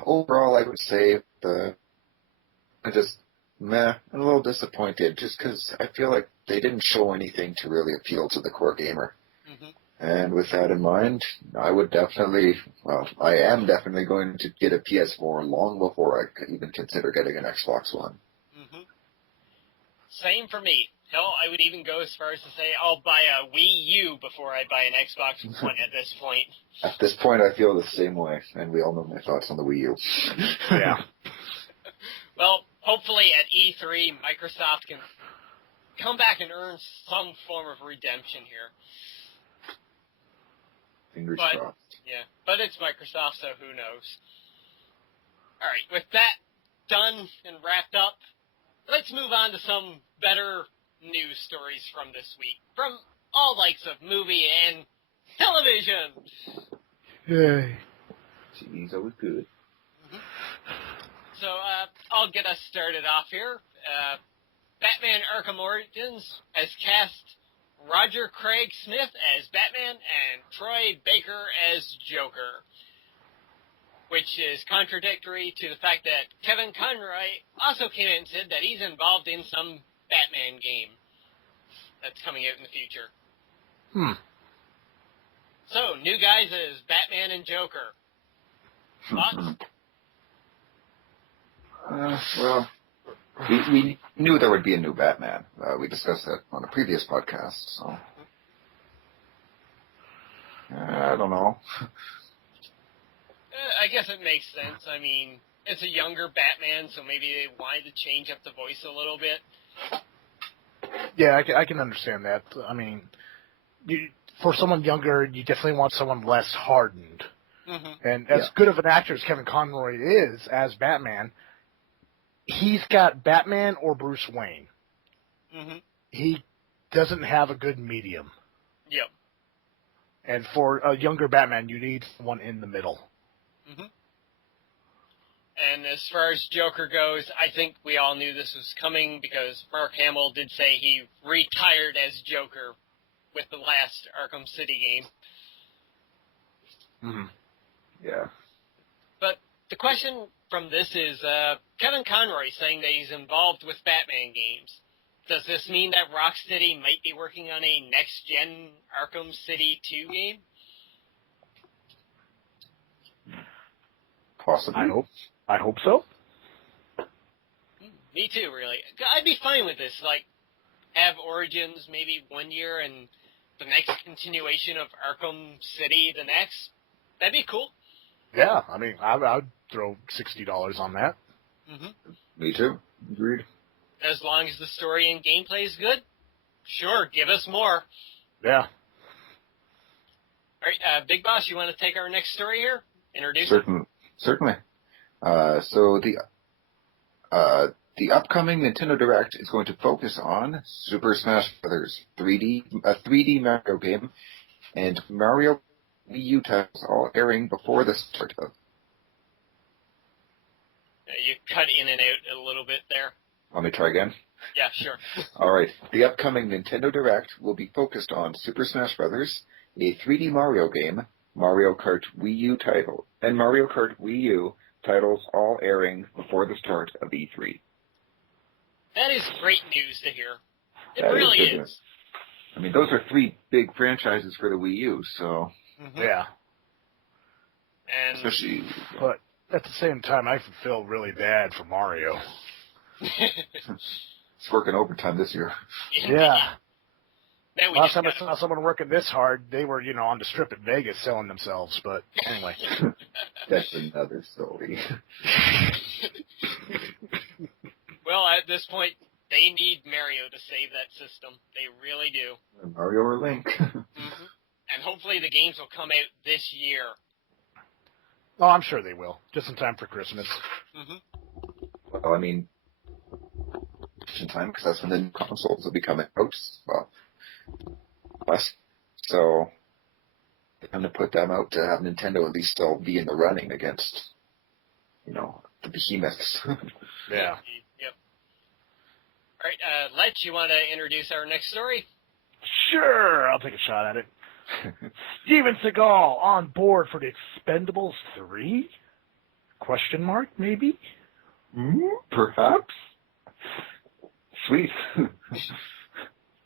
Overall, I would say I'm just meh, I'm a little disappointed, just because I feel like they didn't show anything to really appeal to the core gamer. Mm-hmm. And with that in mind, I am definitely going to get a PS4 long before I could even consider getting an Xbox One. Mm-hmm. Same for me. Hell, I would even go as far as to say I'll buy a Wii U before I buy an Xbox One at this point. At this point, I feel the same way, and we all know my thoughts on the Wii U. Yeah. Well, hopefully at E3, Microsoft can come back and earn some form of redemption here. Fingers crossed. Yeah, but it's Microsoft, so who knows. All right, with that done and wrapped up, let's move on to some better news stories from this week, from all likes of movie and television. Yay. Jeez, that was good. Mm-hmm. So I'll get us started off here. Batman Arkham Origins has cast Roger Craig Smith as Batman and Troy Baker as Joker. which is contradictory to the fact that Kevin Conroy also came in and said that he's involved in some Batman game that's coming out in the future. So, new guys as Batman and Joker. Thoughts? Well, we knew there would be a new Batman. We discussed that on a previous podcast, so... I don't know. I guess it makes sense. I mean, it's a younger Batman, so maybe they wanted to change up the voice a little bit. Yeah, I can understand that. I mean, for someone younger, you definitely want someone less hardened. Mm-hmm. And as good of an actor as Kevin Conroy is as Batman, he's got Batman or Bruce Wayne. Mm-hmm. He doesn't have a good medium. Yep. And for a younger Batman, you need someone in the middle. Mm-hmm. And as far as Joker goes, I think we all knew this was coming because Mark Hamill did say he retired as Joker with the last Arkham City game. Mm-hmm. Yeah. But the question from this is, Kevin Conroy saying that he's involved with Batman games. Does this mean that Rocksteady might be working on a next-gen Arkham City 2 game? Possibly. I hope so. Me too, really. I'd be fine with this. Like, have Origins maybe 1 year and the next continuation of Arkham City the next. That'd be cool. Yeah, I mean, I'd throw $60 on that. Mm-hmm. Me too. Agreed. As long as the story and gameplay is good, sure, give us more. Yeah. All right, Big Boss, you want to take our next story here? Introduce it? Certainly. So the upcoming Nintendo Direct is going to focus on Super Smash Bros. a 3D Mario game, and Mario Wii U titles all airing before the start of. You cut in and out a little bit there. Let me try again. Yeah, sure. All right. The upcoming Nintendo Direct will be focused on Super Smash Bros., a 3D Mario game, Mario Kart Wii U title, and Mario Kart Wii U titles all airing before the start of E3. That is great news to hear. It That really is. Goodness. I mean, those are three big franchises for the Wii U, so... Mm-hmm. Yeah. And especially... But at the same time, I feel really bad for Mario. It's working overtime this year. Yeah. Last time I saw someone working this hard, they were, on the strip at Vegas selling themselves. But anyway. That's another story. Well, at this point, they need Mario to save that system. They really do. Mario or Link. Mm-hmm. And hopefully the games will come out this year. Oh, I'm sure they will. Just in time for Christmas. Mm-hmm. Well, I mean, in time, because that's when the new consoles will be coming out. Well, so I'm going to put them out to have Nintendo at least still be in the running against, the behemoths. Yeah. Yep. All right, Lech, you want to introduce our next story? Sure, I'll take a shot at it. Steven Seagal on board for the Expendables 3? Question mark, maybe? Perhaps. Sweet.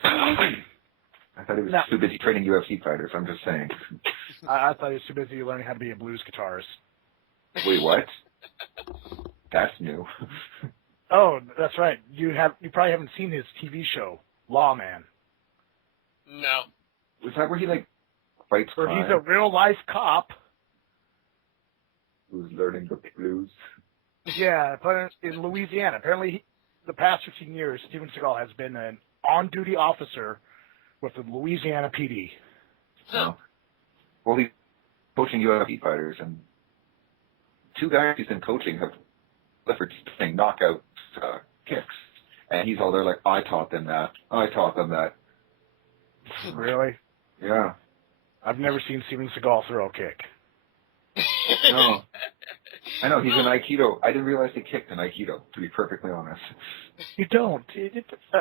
I thought he was too busy training UFC fighters, I'm just saying. I thought he was too busy learning how to be a blues guitarist. Wait, what? That's new. Oh, that's right. You probably haven't seen his TV show, Lawman. No. Was that where he, fights crime? Where he's a real-life cop. Who's learning the blues. Yeah, but in Louisiana. Apparently, the past 15 years, Steven Seagal has been an on-duty officer with the Louisiana PD. So, well, he's coaching UFC fighters, and two guys he's been coaching have delivered knockout kicks. And he's all there like, I taught them that. Really? Yeah. I've never seen Steven Seagal throw a kick. No. I know, he's an Aikido. I didn't realize he kicked in Aikido, to be perfectly honest. You don't.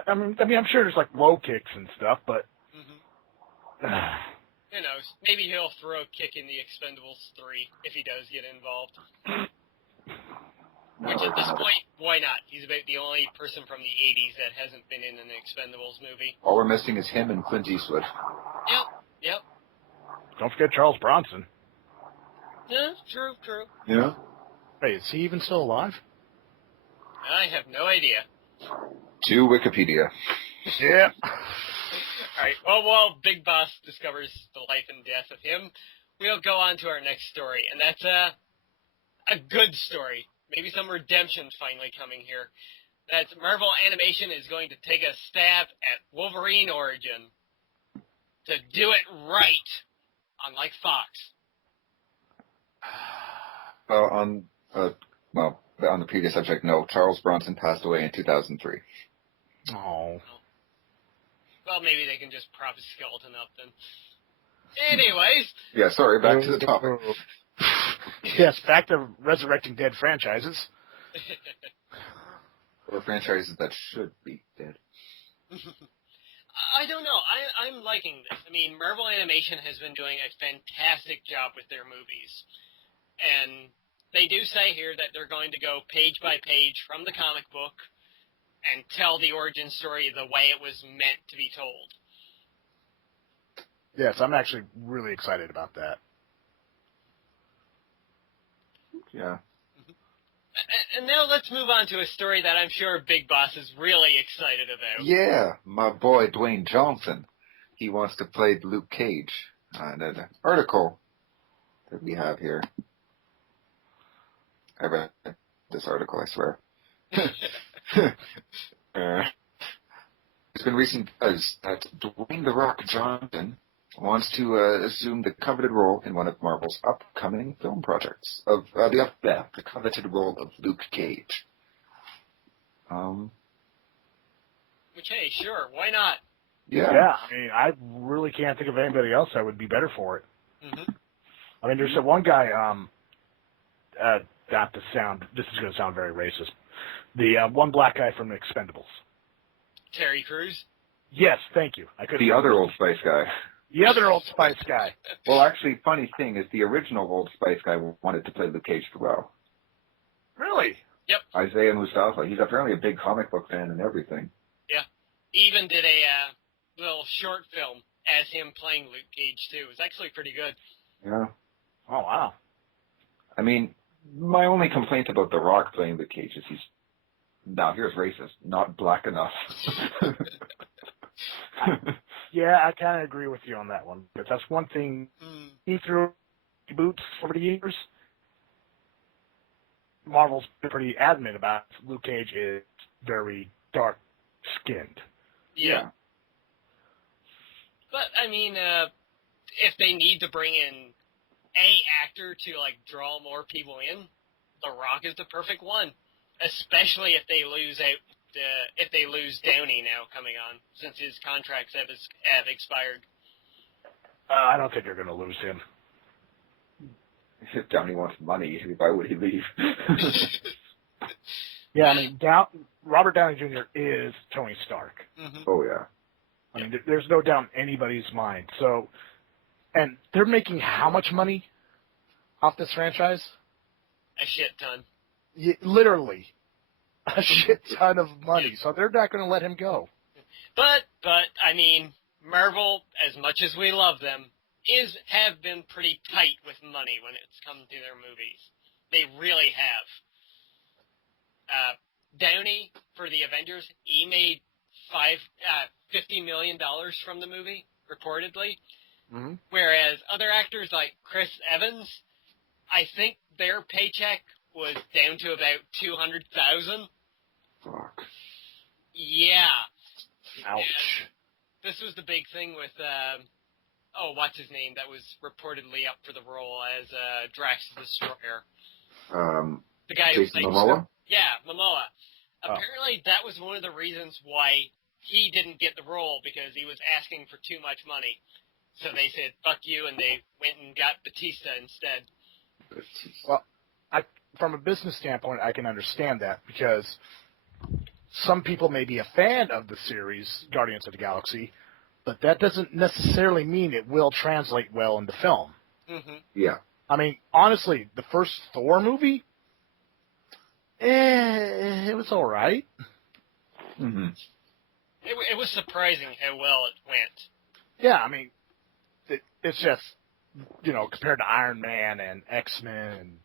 I mean, I'm sure there's low kicks and stuff, but... Mm-hmm. Who knows? Maybe he'll throw a kick in the Expendables 3 if he does get involved. Which at this point, why not? He's about the only person from the 80s that hasn't been in an Expendables movie. All we're missing is him and Clint Eastwood. Yep. Don't forget Charles Bronson. Yeah, true. Yeah. Hey, is he even still alive? I have no idea. To Wikipedia. Yeah. Alright, well, while Big Boss discovers the life and death of him, we'll go on to our next story, and that's a good story. Maybe some redemption finally coming here. That Marvel Animation is going to take a stab at Wolverine origin to do it right, unlike Fox. On the previous subject, no. Charles Bronson passed away in 2003. Oh. Well, maybe they can just prop his skeleton up then. Anyways. Yeah, sorry, back to the topic. Yes, back to resurrecting dead franchises. Or franchises that should be dead. I don't know. I'm liking this. I mean, Marvel Animation has been doing a fantastic job with their movies. And they do say here that they're going to go page by page from the comic book and tell the origin story the way it was meant to be told. Yes, I'm actually really excited about that. Yeah. And now let's move on to a story that I'm sure Big Boss is really excited about. Yeah, my boy Dwayne Johnson. He wants to play Luke Cage. An article that we have here. I read this article, I swear. It's been recent buzz that Dwayne "The Rock" Johnson wants to assume the coveted role in one of Marvel's upcoming film projects of the coveted role of Luke Cage. Which, hey, sure, why not? Yeah. I mean, I really can't think of anybody else that would be better for it. Mm-hmm. I mean, there's that one guy, this is going to sound very racist, the one black guy from the Expendables. Terry Crews? Yes, thank you. The other Old Spice guy. The other Old Spice guy. Well, actually, funny thing is the original Old Spice guy wanted to play Luke Cage as well. Really? Yep. Isaiah Mustafa. He's apparently a big comic book fan and everything. Yeah. He even did a little short film as him playing Luke Cage, too. It was actually pretty good. Yeah. Oh, wow. I mean, my only complaint about The Rock playing Luke Cage is here's racist, not black enough. Yeah, I kind of agree with you on that one. But that's one thing he threw boots over the years. Marvel's been pretty adamant about Luke Cage is very dark-skinned. Yeah. But, I mean, if they need to bring in a actor to, like, draw more people in, The Rock is the perfect one. Especially if they lose Downey now coming on, since his contracts have expired. I don't think they're going to lose him. If Downey wants money, why would he leave? Yeah, I mean, Robert Downey Jr. is Tony Stark. Mm-hmm. Oh, yeah. I mean, there's no doubt in anybody's mind. So, and they're making how much money off this franchise? A shit ton. Yeah, literally. A shit ton of money. So they're not going to let him go. But, I mean, Marvel, as much as we love them, have been pretty tight with money when it's come to their movies. They really have. Downey, for the Avengers, he made $50 million from the movie, reportedly. Mm-hmm. Whereas other actors like Chris Evans, I think their paycheck was down to about $200,000. Fuck. Yeah. Ouch. And this was the big thing with, what's his name, that was reportedly up for the role as Drax the Destroyer. The guy who Jason played Momoa? Yeah, Momoa. Apparently that was one of the reasons why he didn't get the role, because he was asking for too much money. So they said, fuck you, and they went and got Batista instead. Well, from a business standpoint, I can understand that, because some people may be a fan of the series Guardians of the Galaxy, but that doesn't necessarily mean it will translate well into film. Mm-hmm. Yeah. I mean, honestly, the first Thor movie, it was all right. Mm-hmm. It was surprising how well it went. Yeah, I mean, it's just, compared to Iron Man and X-Men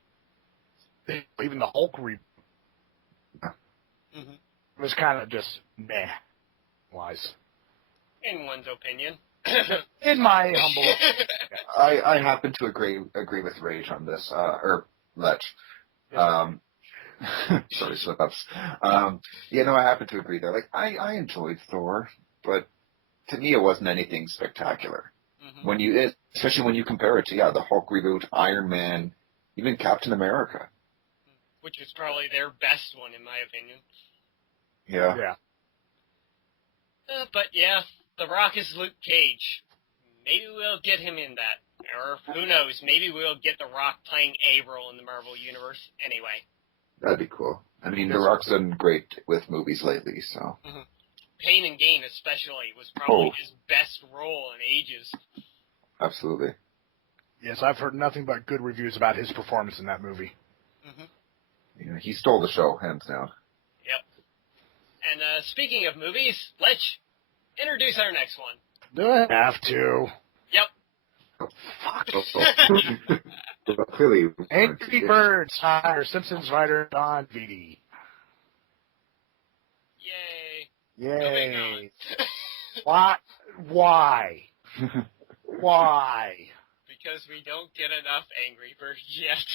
and even the Hulk reboot, Mm-hmm. it was kind of just meh-wise. In one's opinion. In my humble opinion. I happen to agree with Rage on this, or Lech. Sorry, slip-ups. I happen to agree there. Like, I enjoyed Thor, but to me it wasn't anything spectacular. Mm-hmm. Especially when you compare it to, the Hulk reboot, Iron Man, even Captain America. Which was probably their best one, in my opinion. Yeah. But yeah, The Rock is Luke Cage. Maybe we'll get him in that. Or who knows, maybe we'll get The Rock playing a role in the Marvel Universe. Anyway. That'd be cool. I mean, The Rock's done great with movies lately, so. Mm-hmm. Pain and Gain, especially, was probably his best role in ages. Absolutely. Yes, I've heard nothing but good reviews about his performance in that movie. Mm-hmm. Yeah, he stole the show, hands down. Yep. And speaking of movies, Lech, introduce our next one. Do I have to? Yep. Well, clearly. Angry Birds hire Simpsons writer Don Vitti. Yay. Yay. Why? Why? Because we don't get enough Angry Birds yet.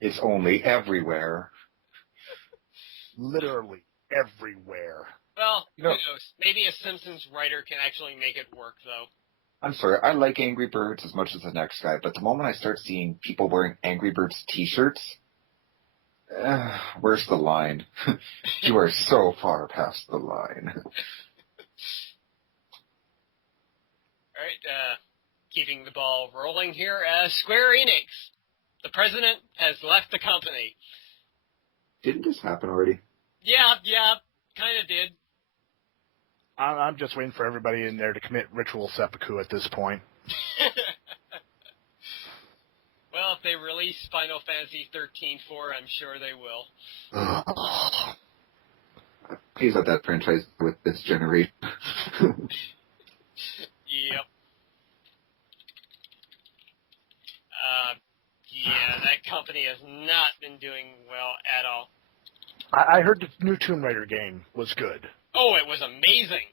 It's only everywhere. Literally everywhere. Well, who knows? Maybe a Simpsons writer can actually make it work, though. I'm sorry, I like Angry Birds as much as the next guy, but the moment I start seeing people wearing Angry Birds t-shirts, where's the line? You are so far past the line. All right, keeping the ball rolling here, Square Enix. The president has left the company. Didn't this happen already? Yeah, kind of did. I'm just waiting for everybody in there to commit ritual seppuku at this point. Well, if they release Final Fantasy 13-4, I'm sure they will. Please let that franchise with this generation. Yep. Yeah, that company has not been doing well at all. I heard the new Tomb Raider game was good. Oh, it was amazing.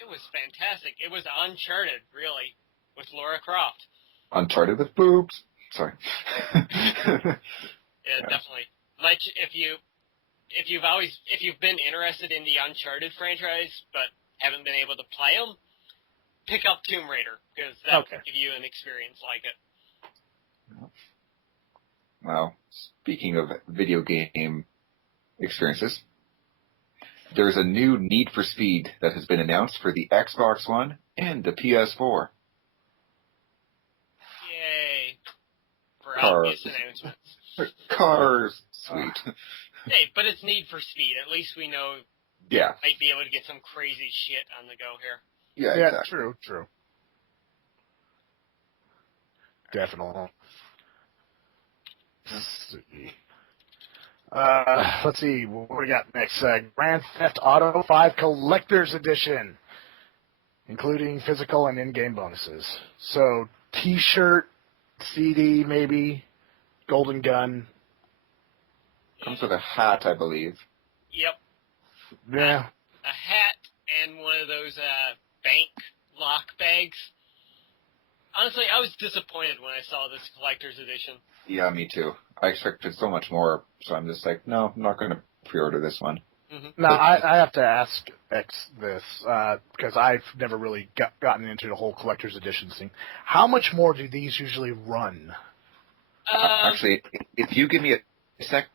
It was fantastic. It was Uncharted, really, with Lara Croft. Uncharted with boobs. Sorry. Yeah, definitely. Like, if you've been interested in the Uncharted franchise but haven't been able to play them, pick up Tomb Raider, because that will give you an experience like it. Well, speaking of video game experiences, there's a new Need for Speed that has been announced for the Xbox One and the PS4. Yay. For Cars. obvious announcements. Cars. Sweet. Hey, but it's Need for Speed. At least we know Yeah. might be able to get some crazy shit on the go here. Yeah, exactly. True. Definitely. Let's see. What do we got next? Grand Theft Auto 5 Collector's Edition, including physical and in-game bonuses. So, T-shirt, CD, maybe, golden gun. Comes with a hat, I believe. Yep. Yeah. A hat and one of those bank lock bags. Honestly, I was disappointed when I saw this collector's edition. Yeah, me too. I expected so much more, so I'm just like, no, I'm not going to pre-order this one. Mm-hmm. Now, I have to ask X this, because I've never really gotten into the whole collector's edition thing. How much more do these usually run? Actually, if you give me a second,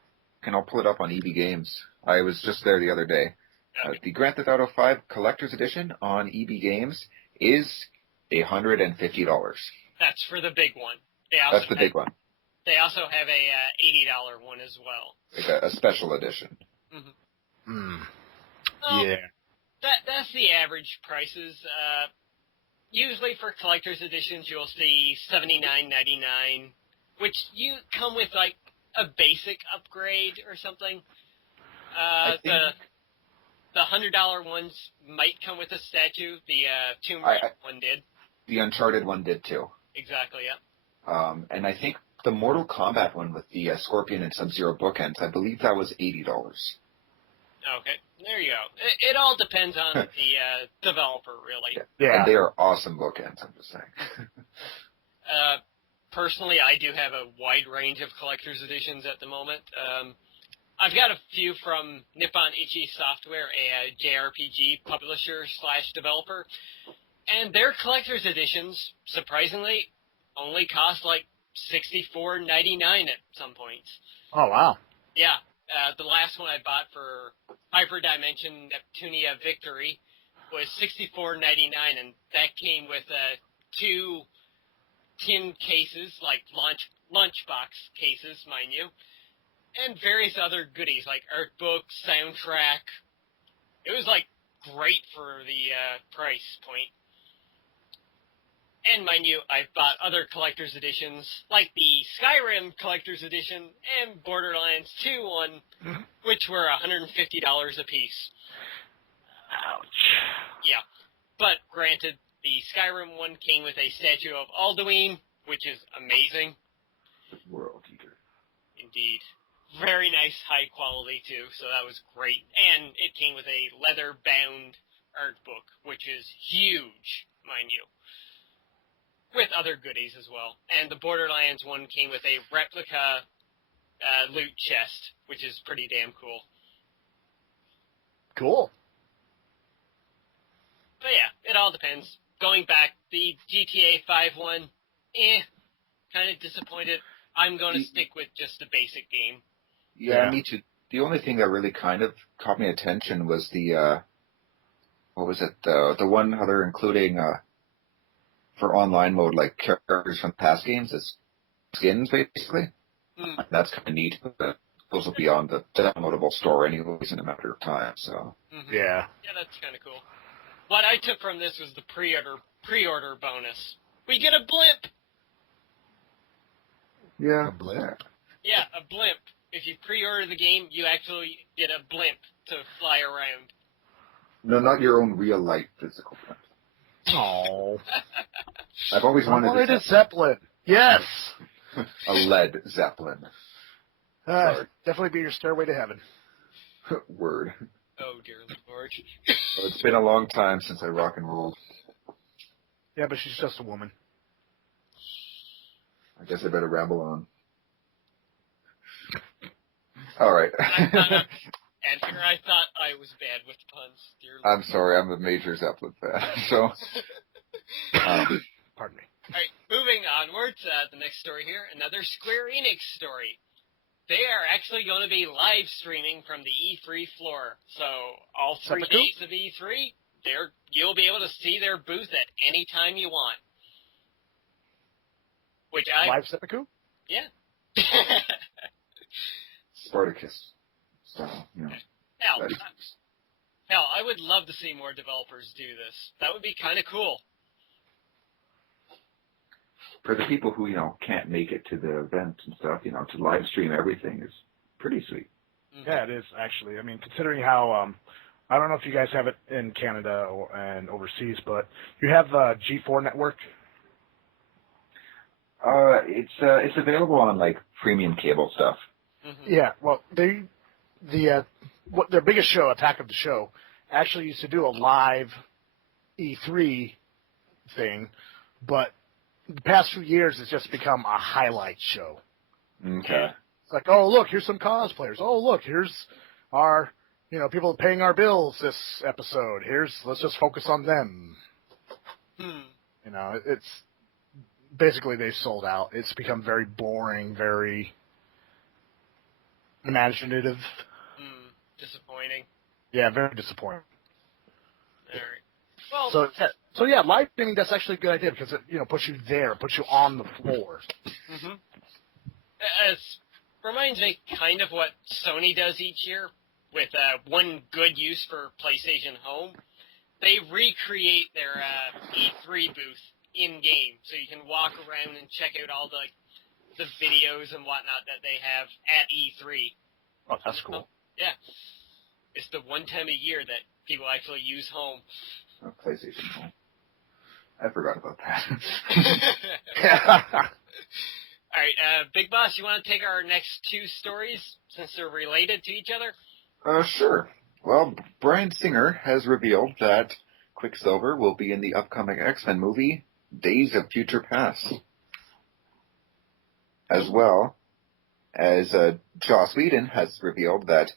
I'll pull it up on EB Games. I was just there the other day. Okay. The Grand Theft Auto 5 Collector's Edition on EB Games is $150. That's for the big one. That's the big one. They also have a $80 one as well. Like a special edition. Mm-hmm. Yeah. That's the average prices. Usually for collector's editions, you'll see $79.99, which you come with like a basic upgrade or something. The $100 ones might come with a statue. The Tomb Raider one did. The Uncharted one did too. Exactly, yeah. And I think the Mortal Kombat one with the Scorpion and Sub-Zero bookends, I believe that was $80. Okay, there you go. It all depends on the developer, really. Yeah. And they are awesome bookends, I'm just saying. Personally, I do have a wide range of collector's editions at the moment. I've got a few from Nippon Ichi Software, a JRPG publisher/developer, and their collector's editions, surprisingly, only cost like $64.99 at some points. Oh, wow. Yeah. The last one I bought for Hyperdimension Neptunia Victory was $64.99, and that came with 2 tin cases, like lunchbox cases, mind you, and various other goodies like art books, soundtrack. It was like great for the price point. And mind you, I've bought other collector's editions, like the Skyrim collector's edition and Borderlands 2 one, which were $150 a piece. Ouch. Yeah. But granted, the Skyrim one came with a statue of Alduin, which is amazing. World Eater. Indeed. Very nice, high quality, too, so that was great. And it came with a leather-bound art book, which is huge, mind you. With other goodies as well. And the Borderlands one came with a replica loot chest, which is pretty damn cool. Cool. But yeah, it all depends. Going back, the GTA 5 one, kind of disappointed. I'm going to stick with just the basic game. Yeah, me too. The only thing that really kind of caught my attention was the, what was it, the one how they're including, for online mode, like characters from past games as skins, basically. That's kind of neat. But those will be on the downloadable store anyways in a matter of time. So Yeah, that's kind of cool. What I took from this was the pre-order bonus. We get a blimp. Yeah, a blimp. Yeah, a blimp. If you pre-order the game, you actually get a blimp to fly around. No, not your own real-life physical blimp. Oh. I've always wanted a Zeppelin. Yes. A lead Zeppelin. Definitely be your stairway to heaven. Word. Oh, dear Lord. Well, it's been a long time since I rock and rolled. Yeah, but she's just a woman. I guess I better ramble on. All right. And here I thought I was bad with puns, dear Lord. I'm sorry, I'm a major Zeppelin fan. So, Pardon me. All right, moving onwards, the next story here, another Square Enix story. They are actually going to be live streaming from the E3 floor. So all 3 days of E3, you'll be able to see their booth at any time you want. Live seppuku? Yeah. Spartacus. So, you know. Hell, I would love to see more developers do this. That would be kind of cool. For the people who, can't make it to the event and stuff, to live stream everything is pretty sweet. Mm-hmm. Yeah, it is, actually. I mean, considering how, I don't know if you guys have it in Canada and overseas, but you have G4 Network? It's available on, premium cable stuff. Mm-hmm. Yeah, well, their biggest show, Attack of the Show, actually used to do a live E3 thing, but the past few years it's just become a highlight show. Okay. It's like, oh, look, here's some cosplayers. Oh, look, here's our, people paying our bills this episode. Let's just focus on them. It's basically they've sold out. It's become very boring, very imaginative. Disappointing. Yeah, very disappointing. All right. Well, so yeah, live streaming, that's actually a good idea because it, puts you there, puts you on the floor. Mm-hmm. It reminds me kind of what Sony does each year with one good use for PlayStation Home. they recreate their E3 booth in-game, so you can walk around and check out all the videos and whatnot that they have at E3. Oh, that's cool. Yeah. It's the one time a year that people actually use home. PlayStation Home. I forgot about that. All right, Big Boss, you want to take our next two stories since they're related to each other? Sure. Well, Bryan Singer has revealed that Quicksilver will be in the upcoming X-Men movie, Days of Future Past. As well as Joss Whedon has revealed that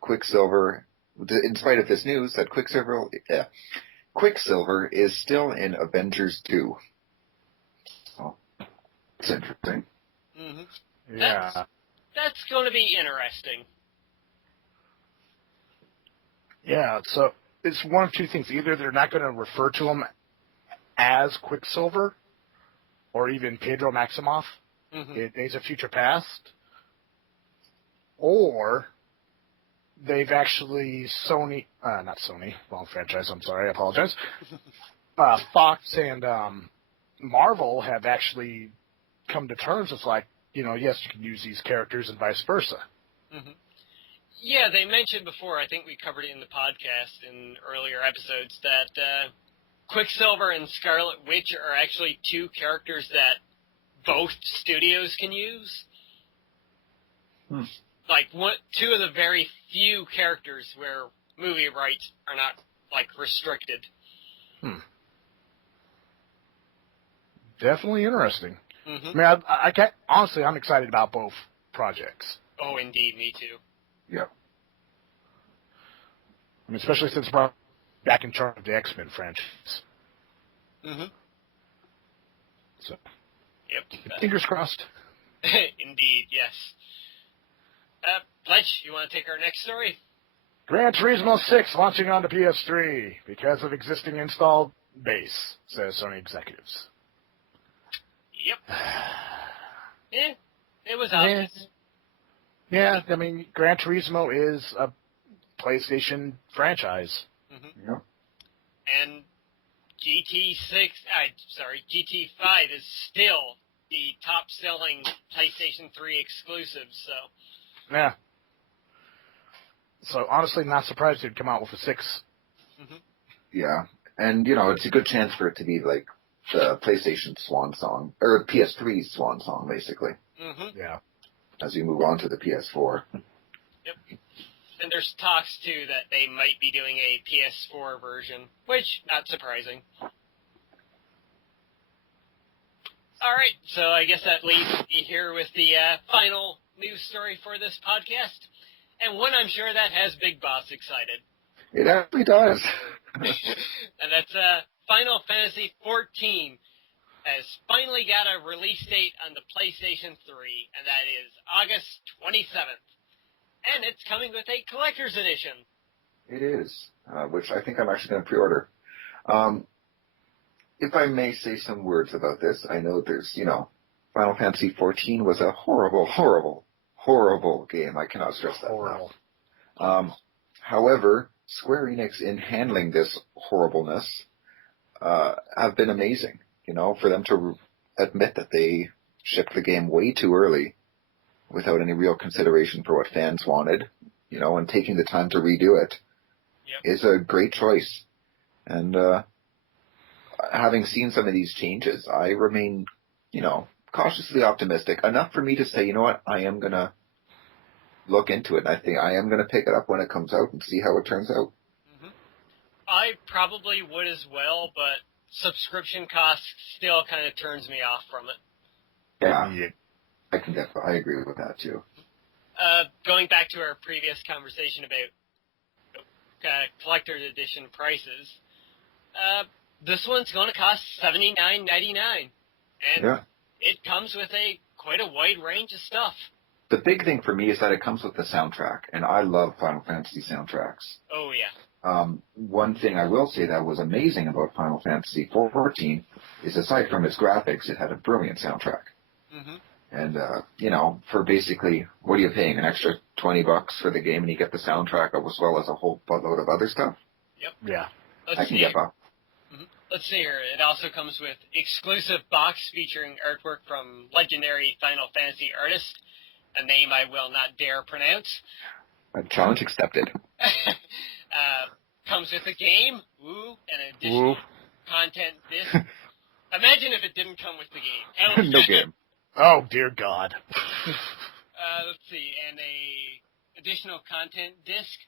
Quicksilver, in spite of this news, that Quicksilver is still in Avengers 2. Oh, it's interesting. Mm-hmm. Yeah. That's going to be interesting. Yeah, so it's one of two things. Either they're not going to refer to him as Quicksilver or even Pedro Maximoff in Days of Future Past, or they've actually wrong franchise, I'm sorry, I apologize. Fox and Marvel have actually come to terms with yes, you can use these characters and vice versa. Mm-hmm. Yeah, they mentioned before, I think we covered it in the podcast in earlier episodes, that Quicksilver and Scarlet Witch are actually two characters that both studios can use. Two of the very few characters where movie rights are not, restricted. Definitely interesting. Mm-hmm. I mean, I can't, honestly, I'm excited about both projects. Oh, indeed, me too. Yeah. I mean, especially since we're back in charge of the X-Men franchise. Mm-hmm. So. Yep. Fingers crossed. Indeed, yes. Lech, you want to take our next story? Gran Turismo 6 launching on the PS3 because of existing installed base, says Sony executives. Yep. It was obvious. Yeah, I mean, Gran Turismo is a PlayStation franchise. Mm-hmm. Yep. And GT5 is still the top-selling PlayStation 3 exclusive, so... Yeah. So, honestly, not surprised they'd come out with a 6. Mm-hmm. Yeah, and, it's a good chance for it to be, the PlayStation swan song, or PS3's swan song, basically. Mm-hmm. Yeah. As we move on to the PS4. Yep. And there's talks, too, that they might be doing a PS4 version, which, not surprising. All right, so I guess that leaves me here with the final news story for this podcast, and one I'm sure that has Big Boss excited. It actually does. And that's Final Fantasy XIV has finally got a release date on the PlayStation 3, and that is August 27th. And it's coming with a collector's edition. It is, which I think I'm actually going to pre-order. If I may say some words about this, I know there's, Final Fantasy XIV was a horrible, horrible, horrible game. I cannot stress that enough. However, Square Enix, in handling this horribleness, have been amazing. For them to admit that they shipped the game way too early without any real consideration for what fans wanted, and taking the time to redo it is a great choice. And having seen some of these changes, I remain, cautiously optimistic, enough for me to say, I am going to look into it. And I think I am going to pick it up when it comes out and see how it turns out. Mm-hmm. I probably would as well, but subscription cost still kind of turns me off from it. Yeah. I agree with that too. Going back to our previous conversation about collector's edition prices, this one's going to cost $79.99, and it comes with quite a wide range of stuff. The big thing for me is that it comes with the soundtrack, and I love Final Fantasy soundtracks. Oh yeah. One thing I will say that was amazing about Final Fantasy XIV is, aside from its graphics, it had a brilliant soundtrack. Mm-hmm. And, for basically, what are you paying, an extra $20 for the game and you get the soundtrack as well as a whole buttload of other stuff? Yep. Yeah. I can get by. Let's see here. It also comes with exclusive box featuring artwork from legendary Final Fantasy artist, a name I will not dare pronounce. Challenge accepted. Comes with a game, and additional content disc. Imagine if it didn't come with the game. No game. Oh, dear God. Let's see, and a additional content disc,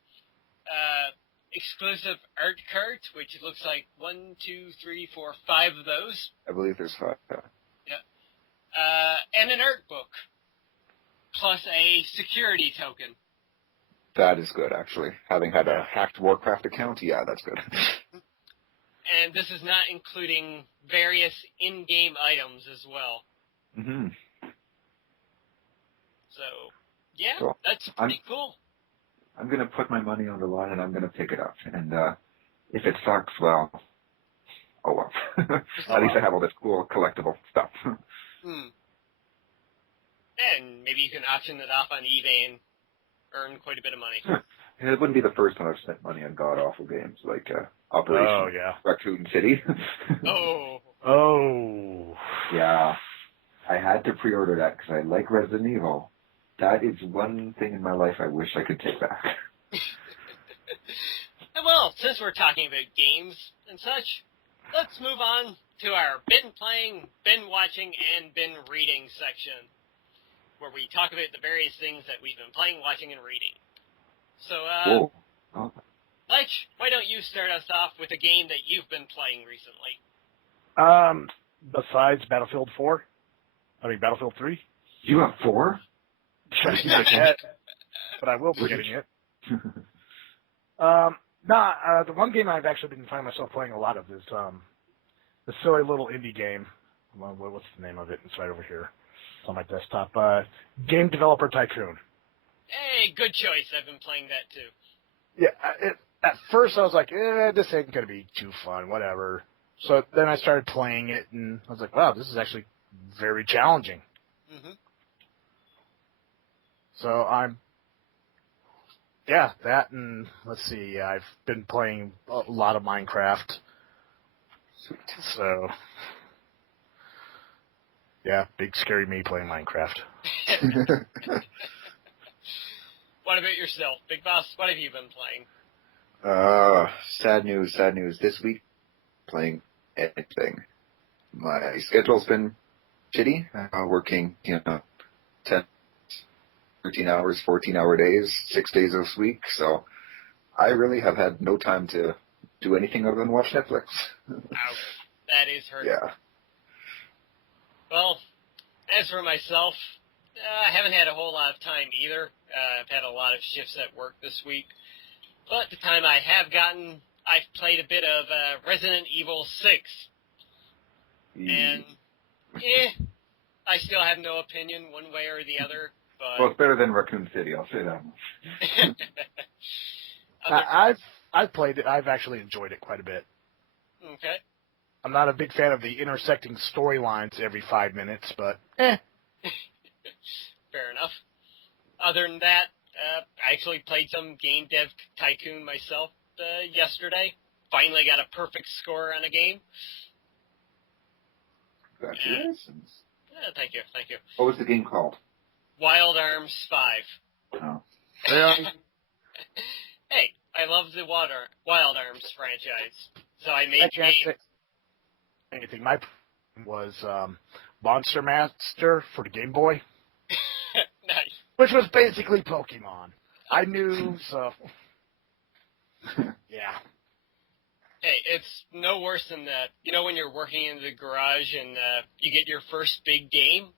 exclusive art cards, which looks like 1, 2, 3, 4, 5 of those. I believe there's 5. Yeah. And an art book, plus a security token. That is good, actually. Having had a hacked Warcraft account, yeah, that's good. And this is not including various in-game items as well. Mm-hmm. So, yeah, Cool. that's pretty cool. I'm going to put my money on the line and I'm going to pick it up. And if it sucks, well, oh well. At least I have all this cool collectible stuff. And maybe you can auction it off on eBay and earn quite a bit of money. It wouldn't be the first time I've spent money on god-awful games like Operation Raccoon City. Oh. Yeah. I had to pre-order that because I like Resident Evil. That is one thing in my life I wish I could take back. Well, since we're talking about games and such, let's move on to our been playing, been watching, and been reading section, where we talk about the various things that we've been playing, watching, and reading. So, Lech, why don't you start us off with a game that you've been playing recently? Besides Battlefield Battlefield 3. You have 4? Not yet, but I will be getting it. The one game I've actually been finding myself playing a lot of is the silly little indie game. Well, what's the name of it? It's right over here. It's on my desktop. Game Developer Tycoon. Hey, good choice. I've been playing that too. Yeah, at first I was like, this ain't going to be too fun, whatever. So then I started playing it, and I was like, wow, this is actually very challenging. Mm-hmm. So that, and let's see, I've been playing a lot of Minecraft. Sweet. So, yeah, big scary me playing Minecraft. What about yourself? Big Boss, what have you been playing? Sad news. This week, playing anything. My schedule's been shitty. Working, 10, 13 hours, 14-hour days, 6 days this week. So I really have had no time to do anything other than watch Netflix. Ouch. That is hurting. Yeah. Well, as for myself, I haven't had a whole lot of time either. I've had a lot of shifts at work this week. But the time I have gotten, I've played a bit of Resident Evil 6. And, I still have no opinion one way or the other. But Well, it's better than Raccoon City, I'll say that much. I've played it. I've actually enjoyed it quite a bit. Okay. I'm not a big fan of the intersecting storylines every 5 minutes, but Fair enough. Other than that, I actually played some Game Dev Tycoon myself yesterday. Finally got a perfect score on a game. Congratulations. Thank you. What was the game called? Wild Arms 5. Oh. Hey, I love the Wild Arms franchise, so I made I the can't game. say anything. My was Monster Master for the Game Boy, Nice. which was basically Pokemon. I knew, so yeah. Hey, it's no worse than that. You know when you're working in the garage and you get your first big game?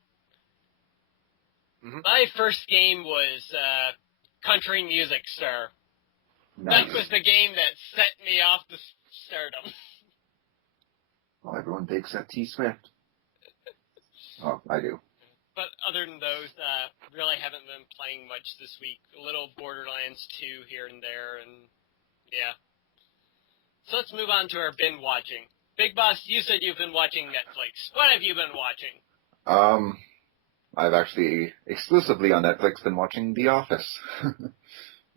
Mm-hmm. My first game was Country Music Star. Nice. That was the game that set me off to stardom. Well, everyone takes that T Swift. Oh, I do. But other than those, really haven't been playing much this week. A little Borderlands 2 here and there, and yeah. So let's move on to our bin watching. Big Boss, you said you've been watching Netflix. What have you been watching? I've actually exclusively on Netflix been watching The Office.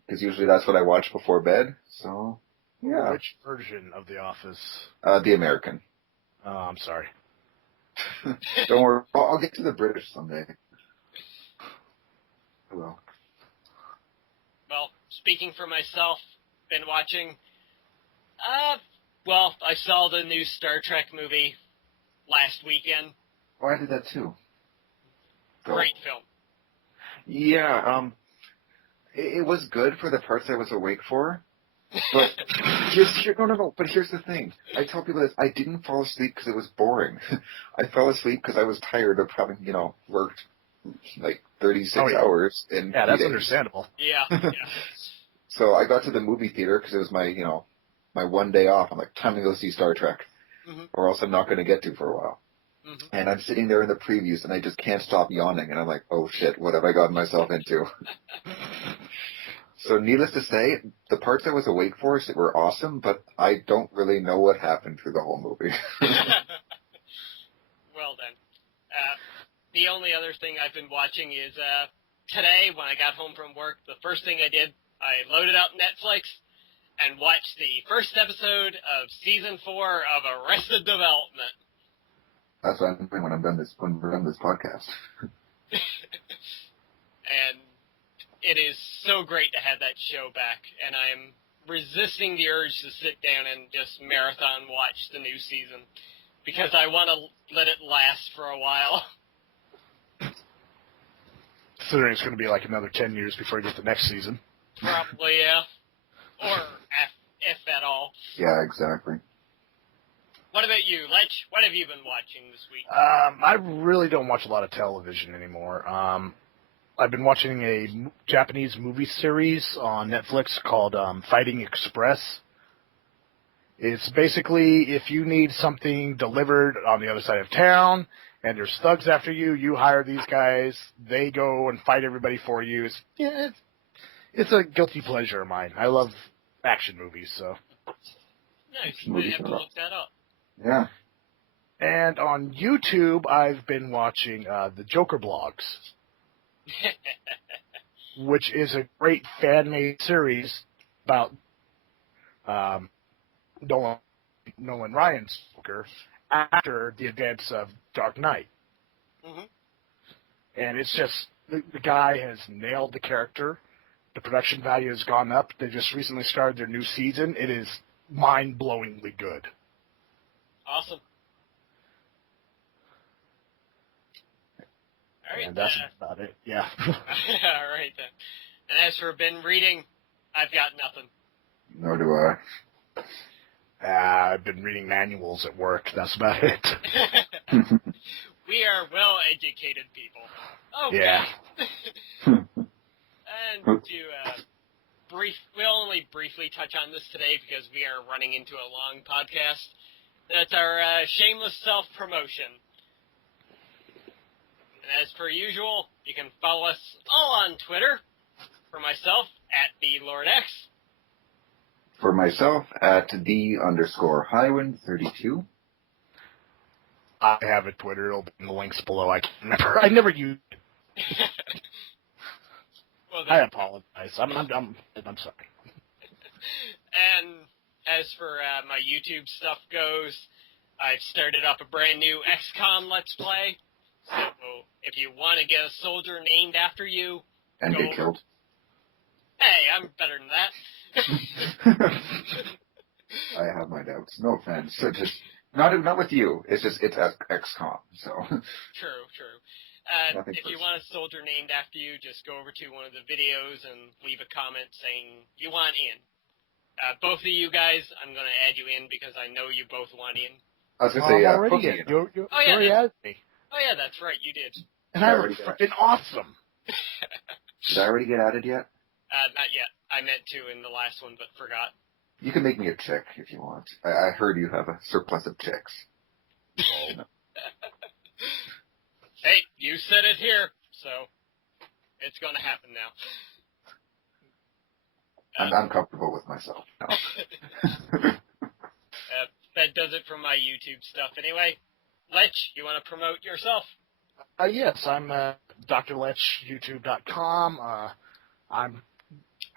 Because usually that's what I watch before bed. So Yeah. Which version of The Office? The American. Oh, I'm sorry. Don't worry. I'll get to the British someday. I will. Well, speaking for myself, been watching. I saw the new Star Trek movie last weekend. Oh, I did that too. Great film. Yeah, it was good for the parts I was awake for. But but here's the thing. I tell people this, I didn't fall asleep because it was boring. I fell asleep because I was tired of having, worked like 36 hours in Yeah, 3 that's days. understandable. Yeah. So I got to the movie theater because it was my, my one day off. I'm like, time to go see Star Trek, or else I'm not going to get to for a while. Mm-hmm. And I'm sitting there in the previews, and I just can't stop yawning. And I'm like, oh shit, what have I gotten myself into? So needless to say, the parts I was awake for were awesome, but I don't really know what happened through the whole movie. Well then. The only other thing I've been watching is today when I got home from work, the first thing I did, I loaded up Netflix and watched the first episode of Season 4 of Arrested Development. That's what I'm doing when we're done this podcast. And it is so great to have that show back, and I am resisting the urge to sit down and just marathon watch the new season, because I want to let it last for a while. Considering it's going to be like another 10 years before you get the next season. Probably, yeah. Or if at all. Yeah, exactly. What about you, Lech? What have you been watching this week? I really don't watch a lot of television anymore. I've been watching a Japanese movie series on Netflix called Fighting Express. It's basically if you need something delivered on the other side of town and there's thugs after you, you hire these guys, they go and fight everybody for you. It's a guilty pleasure of mine. I love action movies, so. Nice. I have to look that up. Yeah. And on YouTube, I've been watching the Joker blogs, which is a great fan-made series about Nolan Ryan's Joker after the events of Dark Knight. Mm-hmm. And it's just, the guy has nailed the character. The production value has gone up. They just recently started their new season. It is mind-blowingly good. Awesome. All right, And that's about it. Yeah. All right, then. And as for been reading, I've got nothing. Nor do I. I've been reading manuals at work. That's about it. We are well-educated people. Okay. Yeah. And we'll only briefly touch on this today because we are running into a long podcast. That's our shameless self-promotion. And as per usual, you can follow us all on Twitter. For myself, at @TheLordX. For myself, at @the_Highwind32. I have a Twitter. It'll be in the links below. I can't remember. I never used it. Well, I apologize. I'm sorry. And as for my YouTube stuff goes, I've started up a brand new XCOM Let's Play. So if you want to get a soldier named after you, And get killed. Hey, I'm better than that. I have my doubts. No offense. So just not with you. It's XCOM. So. True. If you want a soldier named after you, just go over to one of the videos and leave a comment saying you want in. Both of you guys, I'm going to add you in because I know you both want in. I was going to say, I'm already in. You already added me. Oh, yeah, that's right. You did. And I was freaking awesome. Did I already get added yet? Not yet. I meant to in the last one, but forgot. You can make me a chick if you want. I heard you have a surplus of chicks. Oh. Hey, you said it here, so it's going to happen now. I'm comfortable with myself now. That does it for my YouTube stuff. Anyway, Lech, you want to promote yourself? Yes, I'm Dr Lech, YouTube.com. I'm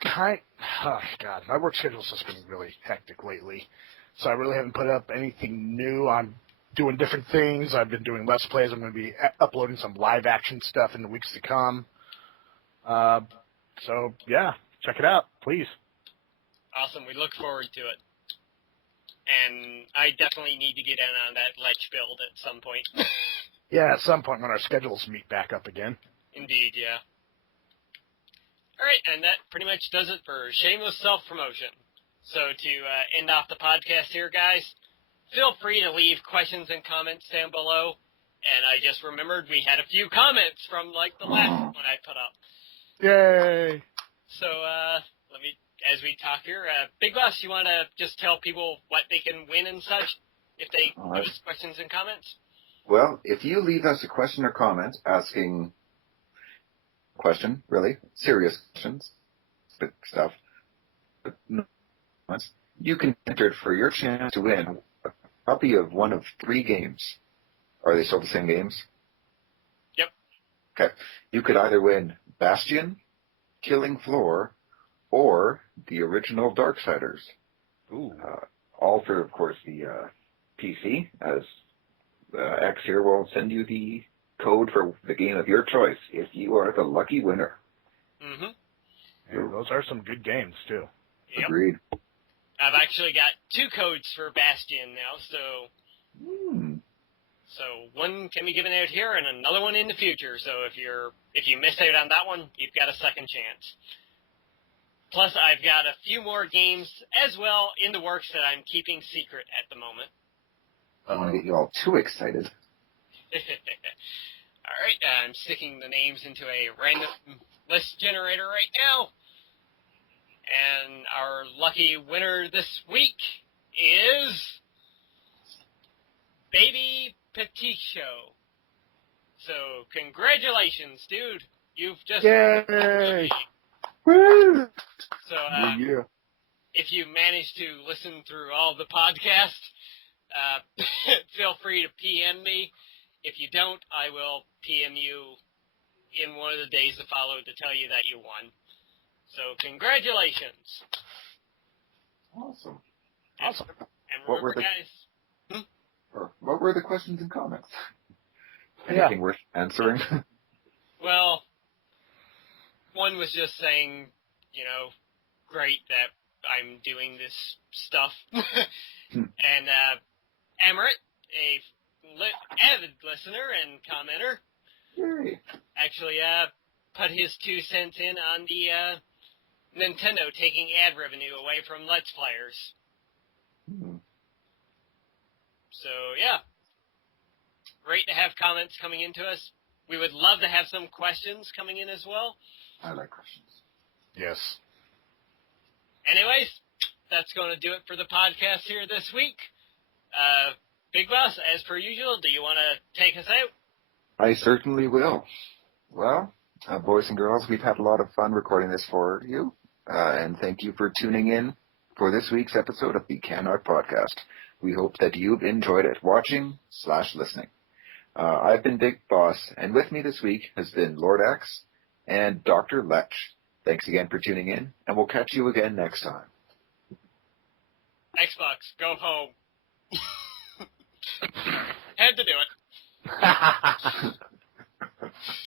Oh, God, my work schedule's just been really hectic lately, so I really haven't put up anything new. I'm doing different things. I've been doing Let's Plays. I'm going to be uploading some live-action stuff in the weeks to come. So, yeah, check it out, please. Awesome. We look forward to it. And I definitely need to get in on that Lech build at some point. Yeah, at some point when our schedules meet back up again. Indeed, yeah. All right, and that pretty much does it for shameless self-promotion. So to end off the podcast here, guys, feel free to leave questions and comments down below. And I just remembered we had a few comments from, like, the last one I put up. Yay! So, let me, as we talk here, Big Boss, you want to just tell people what they can win and such if they give us questions and comments? Well, if you leave us a question or comment asking question, really, serious questions, big stuff, but no, you can enter it for your chance to win a copy of one of 3 games. Are they still the same games? Yep. Okay. You could either win Bastion, Killing Floor, or the original Darksiders. Ooh. All for, of course, the PC, as X here will send you the code for the game of your choice if you are the lucky winner. Mm-hmm. Yeah, those are some good games, too. Yep. Agreed. I've actually got 2 codes for Bastion now, so one can be given out here and another one in the future. So if you miss out on that one, you've got a second chance. Plus, I've got a few more games as well in the works that I'm keeping secret at the moment. I don't want to get you all too excited. All right, I'm sticking the names into a random list generator right now. And our lucky winner this week is Baby Peticho. So, congratulations, dude. You've just... Yay! Woo! So, Yeah. if you manage to listen through all the podcasts, feel free to PM me. If you don't, I will PM you in one of the days to follow to tell you that you won. So, congratulations. Awesome. Awesome. And What remember, were the- guys... Or what were the questions and comments? Yeah. Anything worth answering? Well, one was just saying, great that I'm doing this stuff. And Emmerich, avid listener and commenter, Yay. actually put his 2 cents in on the Nintendo taking ad revenue away from Let's Players. So, yeah. Great to have comments coming into us. We would love to have some questions coming in as well. I like questions. Yes. Anyways, that's going to do it for the podcast here this week. Big Boss, as per usual, do you want to take us out? I certainly will. Well, boys and girls, we've had a lot of fun recording this for you, and thank you for tuning in for this week's episode of the CanUK podcast. We hope that you've enjoyed it, watching/listening. I've been Big Boss, and with me this week has been Lord X and Dr. Lech. Thanks again for tuning in, and we'll catch you again next time. Xbox, go home. Had to do it.